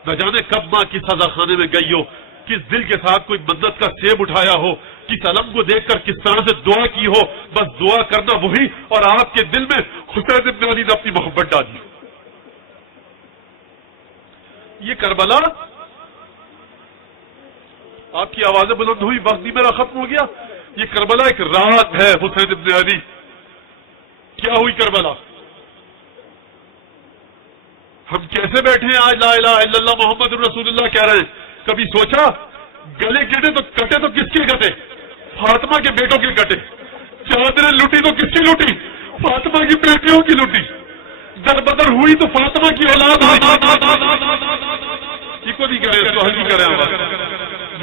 نہ جانے کب ماں کی سزا خانے میں گئی ہو، کس دل کے ساتھ کوئی مدد کا سیب اٹھایا ہو، کس علم کو دیکھ کر کس طرح سے دعا کی ہو. بس دعا کرنا وہی، اور آپ کے دل میں حسین ابن علی نے اپنی محبت ڈالی. یہ کربلا، آپ کی آوازیں بلند ہوئی، وقت بھی میرا ختم ہو گیا. یہ کربلا ایک رات ہے حسین ابن علی. کیا ہوئی کربلا؟ ہم کیسے بیٹھے ہیں آج لا الہ الا اللہ محمد رسول اللہ کہہ رہے ہیں؟ کبھی سوچا گلے کٹے تو کس کے کٹے؟ فاطمہ کے بیٹوں کے کٹے. چادریں لوٹی تو کس کی لوٹی؟ فاطمہ کی بیٹیوں کی لوٹی. در بدر ہوئی تو فاطمہ کی اولاد ہوئی. کو نہیں کرے، اس کو حل نہیں کرے.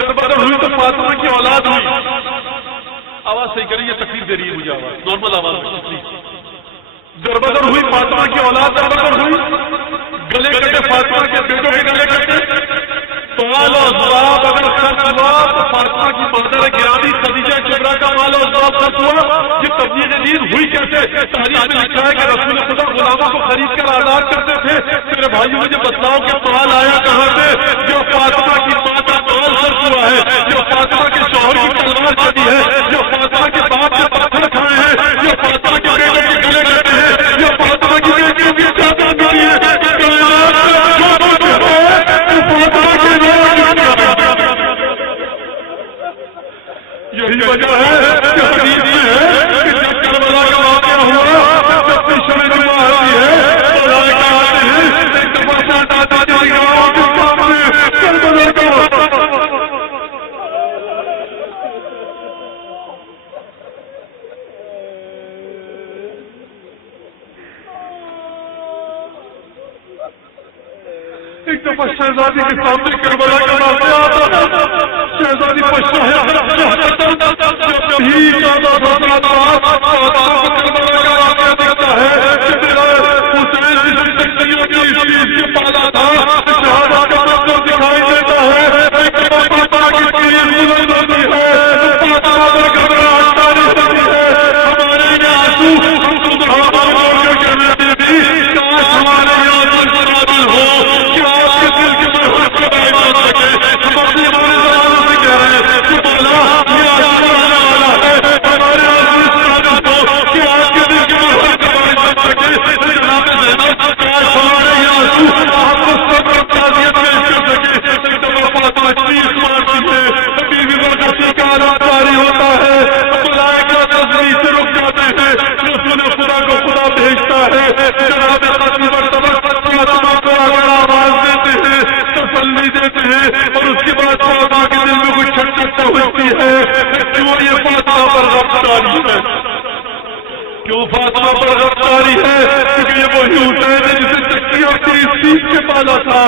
در بدر ہوئی تو فاطمہ کی اولاد ہوئی. آواز صحیح کریے، یہ تکلیف دے رہی ہے مجھے آواز، نارمل آواز میں. در بدر ہوئی فاطمہ کی اولاد، در بدر ہوئی، گلے کٹے فاطمہ کے بیٹوں کے گلے کٹے. مال و اسباب اگر خرچ ہوا تو فاطمہ کی مادر گرامی خدیجہ کبریٰ کا مال و اسباب خرچ ہوا. یہ تبلیغ دین ہوئی کیسے؟ تاریخ میں لکھا ہے کہ رسول خدا غلاموں کو خرید کر آزاد کرتے تھے. میرے بھائیوں مجھے بتلاؤ کہ مال آیا کہاں سے؟ جو فاطمہ کی ماں کا مال خرچ ہوا ہے، جو فاطمہ کے شوہر کی تلوار چلی ہے، جو فاطمہ کے باپ کے پتھر کھائے ہیں، جو فاطمہ کے بیٹے کے گلے کٹے ہیں، جو فاطمہ کی بیٹیوں کی چادر ملی ہے. یہی وجہ ہے کہ حدیث میں ہے کہ جب کربلا کا واقعہ ہوا، جب بھی شب جمعہ آتی ہے، ملائکہ آتے ہیں، ایک دفعہ ساتھ آتا جائے گا کے سامنے کربلا کا. ایک دفعہ شہزادی کے سامنے کربلا کا واقعہ آتا ہے. شہزادی پوچھتا ہے پالا تھا، شہادت کا منظر دکھائی دیتا ہے. اور اس کے بعد فاطمہ کے دل میں کچھ چھٹک ہوتی ہے. کیوں یہ فاطمہ پر غمخواری ہے؟ کیوں فاطمہ پر غمخواری ہے؟ کیونکہ یہ وہی حسین ہے جسے چکی اور تیز سیخ کے پالا تھا.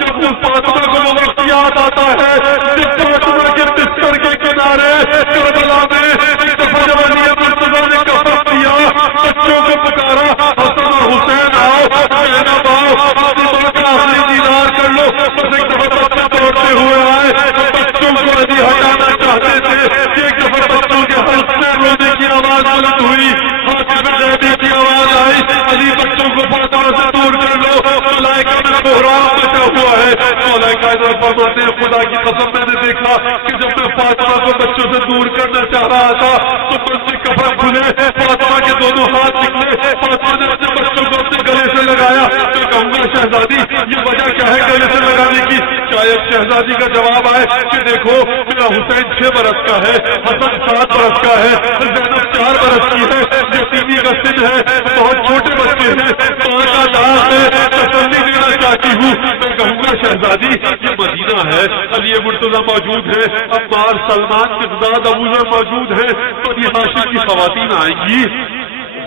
جب وہ فاطمہ کو وہ وقت یاد آتا ہے جب فاطمہ کے بستر کے کنارے کربلا میں ایک دفعہ جب علی مرتضیٰ نے کفن دیا، بچوں کو پکارا، حسن اور حسین آؤ، زینب آؤ، اپنی ماں کا آخری دیدار کر لو. بس ایک دفعہ بچے دوڑتے ہوئے آئے، بچوں کو علی ہٹانا چاہتے تھے. ایک دفعہ بچوں کے حلق سے رونے کی آواز بلند ہوئی، حاکم غیبی کی آواز آئی، علی بچوں کو فاطمہ سے دور کر لو. ملائکہ میں بحران مچا ہوا ہے. ملائکہ فرماتے ہیں خدا کی قسم میں نے دیکھا کہ جب میں فاطمہ کو بچوں سے دور کرنا چاہ رہا تھا تو من سے کفن کھلے، فاطمہ کے دونوں ہاتھ نکلے. فاطمہ نے اپنے بچوں کو اپنے گلے سے لگایا. میں کہوں گا شہزادی یہ وجہ کیا ہے گلے سے لگانے کی؟ شاید شہزادی کا جواب آئے کہ دیکھو میرا حسین 6 برس کا ہے، حسن 7 برس کا ہے، زینب 4 برس کی ہے، یتیمی کا سن ہے، بہت چھوٹے بچے ہیں، ماں کا لاس ہے، تسلی دینا چاہتی ہوں. میں کہوں گا شہزادی یہ مدینہ ہے، علی مرتضیٰ موجود ہے، عمار، سلمان، مقداد، ابو ذر موجود ہیں، بنی ہاشم کی خواتین آئیں گی.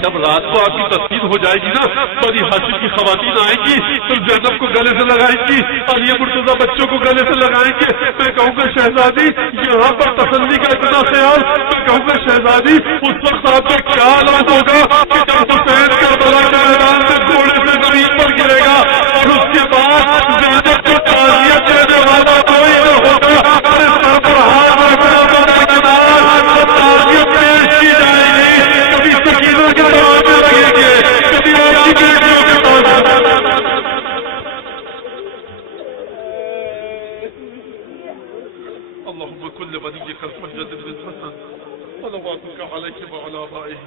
جب رات کو آپ کی تسکین ہو جائے گی نا، بنی ہاشم کی خواتین آئیں گی تو زینب کو گلے سے لگائیں گی، علی مرتضیٰ بچوں کو گلے سے لگائیں گے، میں کہوں گا شہزادی یہاں پر تسلی کا اتنا خیال، میں کہوں گا شہزادی اس وقت آپ کا کیا حالات ہوگا کہ جب حسین کربلا کے میدان سے گھوڑے سے زمین پر گرے گا اور اس کے بعد زینب کو تعزیت دینے والا کوئی نہ ہوگا، سر پر ہاتھ رکھنا تعزیت پیش کی جائے گی، کبھی سکینہ کے دروازے لگیں گے، کبھی آپ کی بیٹیوں کے پاس اللهم كل وليك الحجة بن الحسن صلواتك عليك وعلى آبائه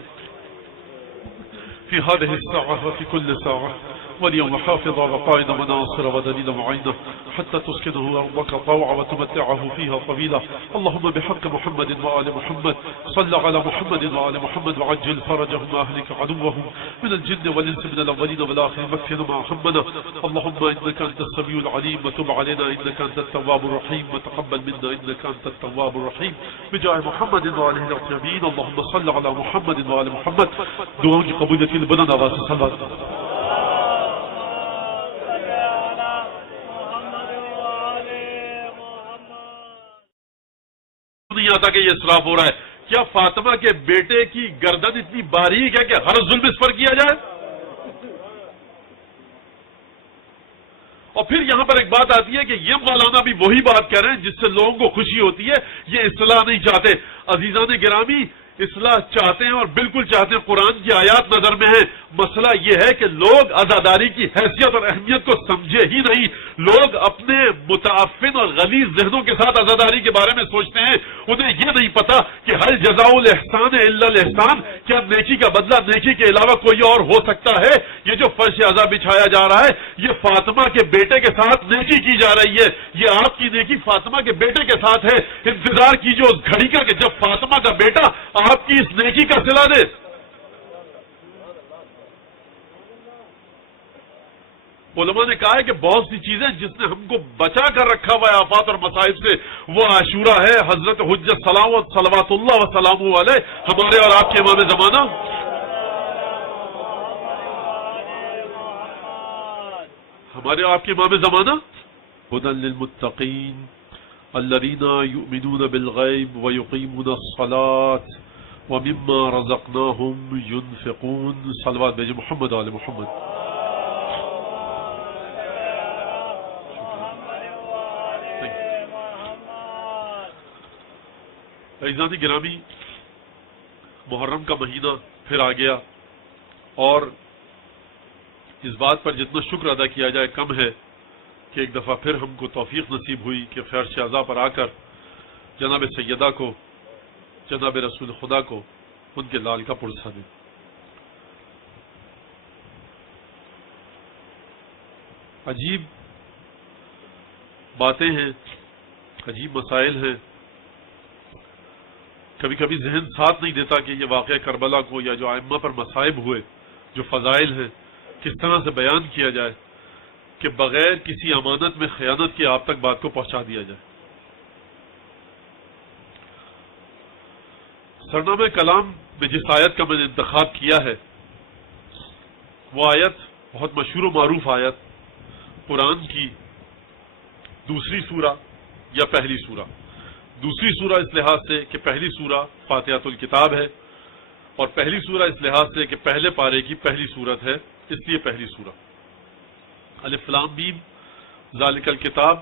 في هذه الساعة وفي كل ساعة، واليوم حافظ وقائد مناصر ودليل معينة حتى تسكنه أرضك طوعا وتمتعه فيها طويلا. اللهم بحق محمد وآل محمد صل على محمد وآل محمد وعجل فرجهم وأهلك عدوهم من الجن والإنس من الأولين والآخرين واكفنا ما همنا. اللهم إنك أنت السميع العليم وتب علينا إنك أنت التواب الرحيم وتقبل منا إنك أنت التواب الرحيم بجاه محمد وآله الطيبين. اللهم صل على محمد وآل محمد. دعاؤں کی قبولیت کے لیے بلند آواز سے صلوات. نہیں آتا کہ یہ اسراف ہو رہا ہے. کیا فاطمہ کے بیٹے کی گردن اتنی باریک ہے کہ ہر ظلم اس پر کیا جائے؟ اور پھر یہاں پر ایک بات آتی ہے کہ یہ مولانا بھی وہی بات کہہ رہے ہیں جس سے لوگوں کو خوشی ہوتی ہے. یہ اصلاح نہیں چاہتے. عزیزان گرامی اصلاح چاہتے ہیں اور بالکل چاہتے ہیں. قرآن کی آیات نظر میں ہیں. مسئلہ یہ ہے کہ لوگ عزاداری کی حیثیت اور اہمیت کو سمجھے ہی نہیں. لوگ اپنے متعفن اور غلیظ ذہنوں کے ساتھ عزاداری کے بارے میں سوچتے ہیں. انہیں یہ نہیں پتا کہ ہر جزاء الاحسان الا الاحسان، کیا نیکی کا بدلہ نیکی کے علاوہ کوئی اور ہو سکتا ہے؟ یہ جو فرش عزا بچھایا جا رہا ہے یہ فاطمہ کے بیٹے کے ساتھ نیکی کی جا رہی ہے. یہ آپ کی نیکی فاطمہ کے بیٹے کے ساتھ ہے. انتظار کیجیے اس گھڑی کا کہ جب فاطمہ کا بیٹا آپ کی اس نیکی کا صلہ دے. علماء نے کہا ہے کہ بہت سی چیزیں جس نے ہم کو بچا کر رکھا ہوا ہے آفات اور مصائب سے، وہ عاشورہ ہے. حضرت حجت صلوات اللہ وسلام علیہ ہمارے اور آپ کے امام زمانہ، ہمارے اور آپ کے امام زمانہ. ہدی للمتقین الذین یؤمنون بالغیب ویقیمون الصلاۃ ومما رزقناہم ینفقون. صلوات بھیجے محمد آل محمد. عزیزان گرامی محرم کا مہینہ پھر آ گیا اور اس بات پر جتنا شکر ادا کیا جائے کم ہے کہ ایک دفعہ پھر ہم کو توفیق نصیب ہوئی کہ خیر شہزا پر آ کر جناب سیدہ کو، جناب رسول خدا کو ان کے لال کا پرسا دیں. عجیب باتیں ہیں، عجیب مسائل ہیں. کبھی کبھی ذہن ساتھ نہیں دیتا کہ یہ واقعہ کربلا کو یا جو ائمہ پر مصائب ہوئے، جو فضائل ہیں، کس طرح سے بیان کیا جائے کہ بغیر کسی امانت میں خیانت کے آپ تک بات کو پہنچا دیا جائے. سرنامہ کلام میں جس آیت کا میں نے انتخاب کیا ہے وہ آیت بہت مشہور و معروف آیت، قرآن کی دوسری سورہ یا پہلی سورہ. دوسری سورہ اس لحاظ سے کہ پہلی سورہ فاتحۃ الکتاب ہے، اور پہلی سورہ اس لحاظ سے کہ پہلے پارے کی پہلی سورت ہے، اس لیے پہلی سورہ. الف لام میم ذالک الکتاب،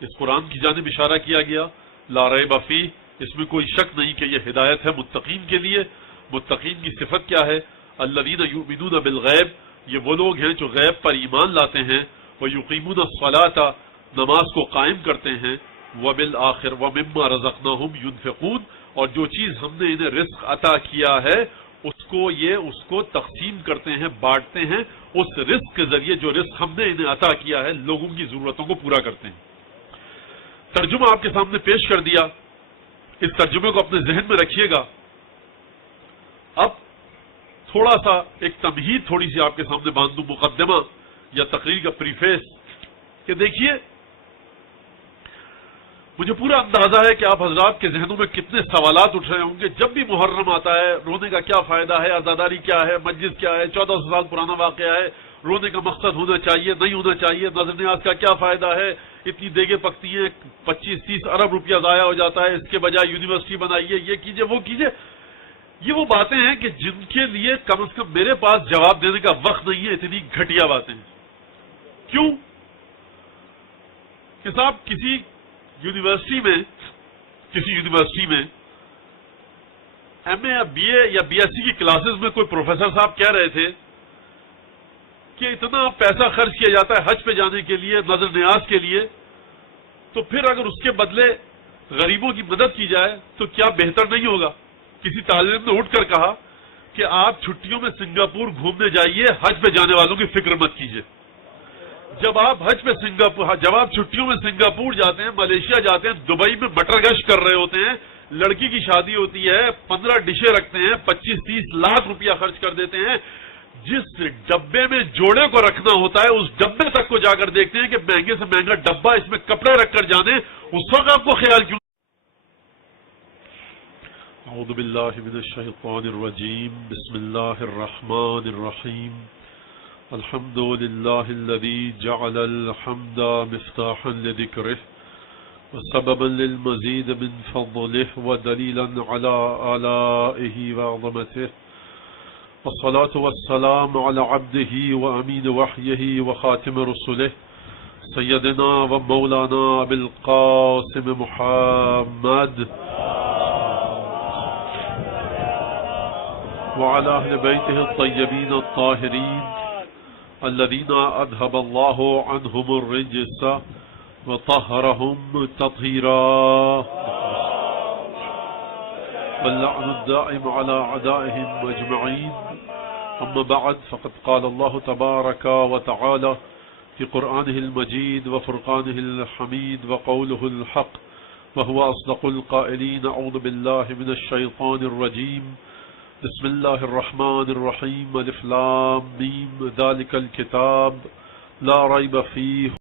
اس قرآن کی جانب اشارہ کیا گیا. لا ریب فیہ، اس میں کوئی شک نہیں کہ یہ ہدایت ہے متقین کے لیے. متقین کی صفت کیا ہے؟ الذین یؤمنون بالغیب، یہ وہ لوگ ہیں جو غیب پر ایمان لاتے ہیں. ویقیمون الصلاۃ، نماز کو قائم کرتے ہیں. وبالآخر ومما رزقناہم ینفقون، اور جو چیز ہم نے انہیں رزق عطا کیا ہے اس کو تقسیم کرتے ہیں، بانٹتے ہیں. اس رزق کے ذریعے جو رزق ہم نے انہیں عطا کیا ہے لوگوں کی ضرورتوں کو پورا کرتے ہیں. ترجمہ آپ کے سامنے پیش کر دیا. اس ترجمے کو اپنے ذہن میں رکھیے گا. اب تھوڑا سا ایک تمہید تھوڑی سی آپ کے سامنے باندھوں، مقدمہ یا تقریر کا پریفیس، کہ دیکھیے مجھے پورا اندازہ ہے کہ آپ حضرات کے ذہنوں میں کتنے سوالات اٹھ رہے ہوں گے. جب بھی محرم آتا ہے رونے کا کیا فائدہ ہے, عزاداری کیا ہے, مسجد کیا ہے, 1400 سال پرانا واقعہ ہے, رونے کا مقصد ہونا چاہیے نہیں ہونا چاہیے, نظر نیاز کا کیا فائدہ ہے, اتنی دیگیں پکتی ہیں, 25-30 ارب روپیہ ضائع ہو جاتا ہے, اس کے بجائے یونیورسٹی بنائیے, یہ کیجئے وہ کیجئے. یہ وہ باتیں ہیں کہ جن کے لیے کم از کم میرے پاس جواب دینے کا وقت نہیں ہے. اتنی گھٹیا باتیں ہیں. کیوں کہ صاحب کسی یونیورسٹی میں ایم اے یا بی اے یا بی ایس سی کی کلاسز میں کوئی پروفیسر صاحب کہہ رہے تھے کہ اتنا پیسہ خرچ کیا جاتا ہے حج پہ جانے کے لیے, نظر نیاز کے لیے, تو پھر اگر اس کے بدلے غریبوں کی مدد کی جائے تو کیا بہتر نہیں ہوگا؟ کسی طالب علم نے اٹھ کر کہا کہ آپ چھٹیوں میں سنگاپور گھومنے جائیے, حج پہ جانے والوں کی فکر مت کیجیے. جب آپ چھٹیوں میں سنگاپور جاتے ہیں, ملیشیا جاتے ہیں, دبئی میں مٹر گشت کر رہے ہوتے ہیں, لڑکی کی شادی ہوتی ہے, 15 ڈشیں رکھتے ہیں, 25-30 لاکھ روپیہ خرچ کر دیتے ہیں, جس ڈبے میں جوڑے کو رکھنا ہوتا ہے اس ڈبے تک کو جا کر دیکھتے ہیں کہ مہنگے سے مہنگا ڈبہ, اس میں کپڑے رکھ کر جانے, اس وقت آپ کو خیال کیوں؟ اعوذ باللہ من الشیطان الرجیم. بسم اللہ الرحمن الرحیم. الحمد للہ الذی جعل الحمد مفتاحا لذکرہ وسببا للمزید من فضلہ ودلیلا علی آلائہ وعظمتہ, والصلاة والسلام على عبده وأمين وحيه وخاتم رسله سيدنا ومولانا بالقاسم محمد وعلى أهل بيته الطيبين الطاهرين الذين أذهب الله عنهم الرجس وطهرهم تطهيرا, واللعن الدائم على أعدائهم أجمعين. أما بعد, فقد قال الله تبارك وتعالى في قرآنه المجيد وفرقانه الحميد وقوله الحق وهو أصدق القائلين. أعوذ بالله من الشيطان الرجيم. بسم الله الرحمن الرحيم. الف لام ميم. ذلك الكتاب لا ريب فيه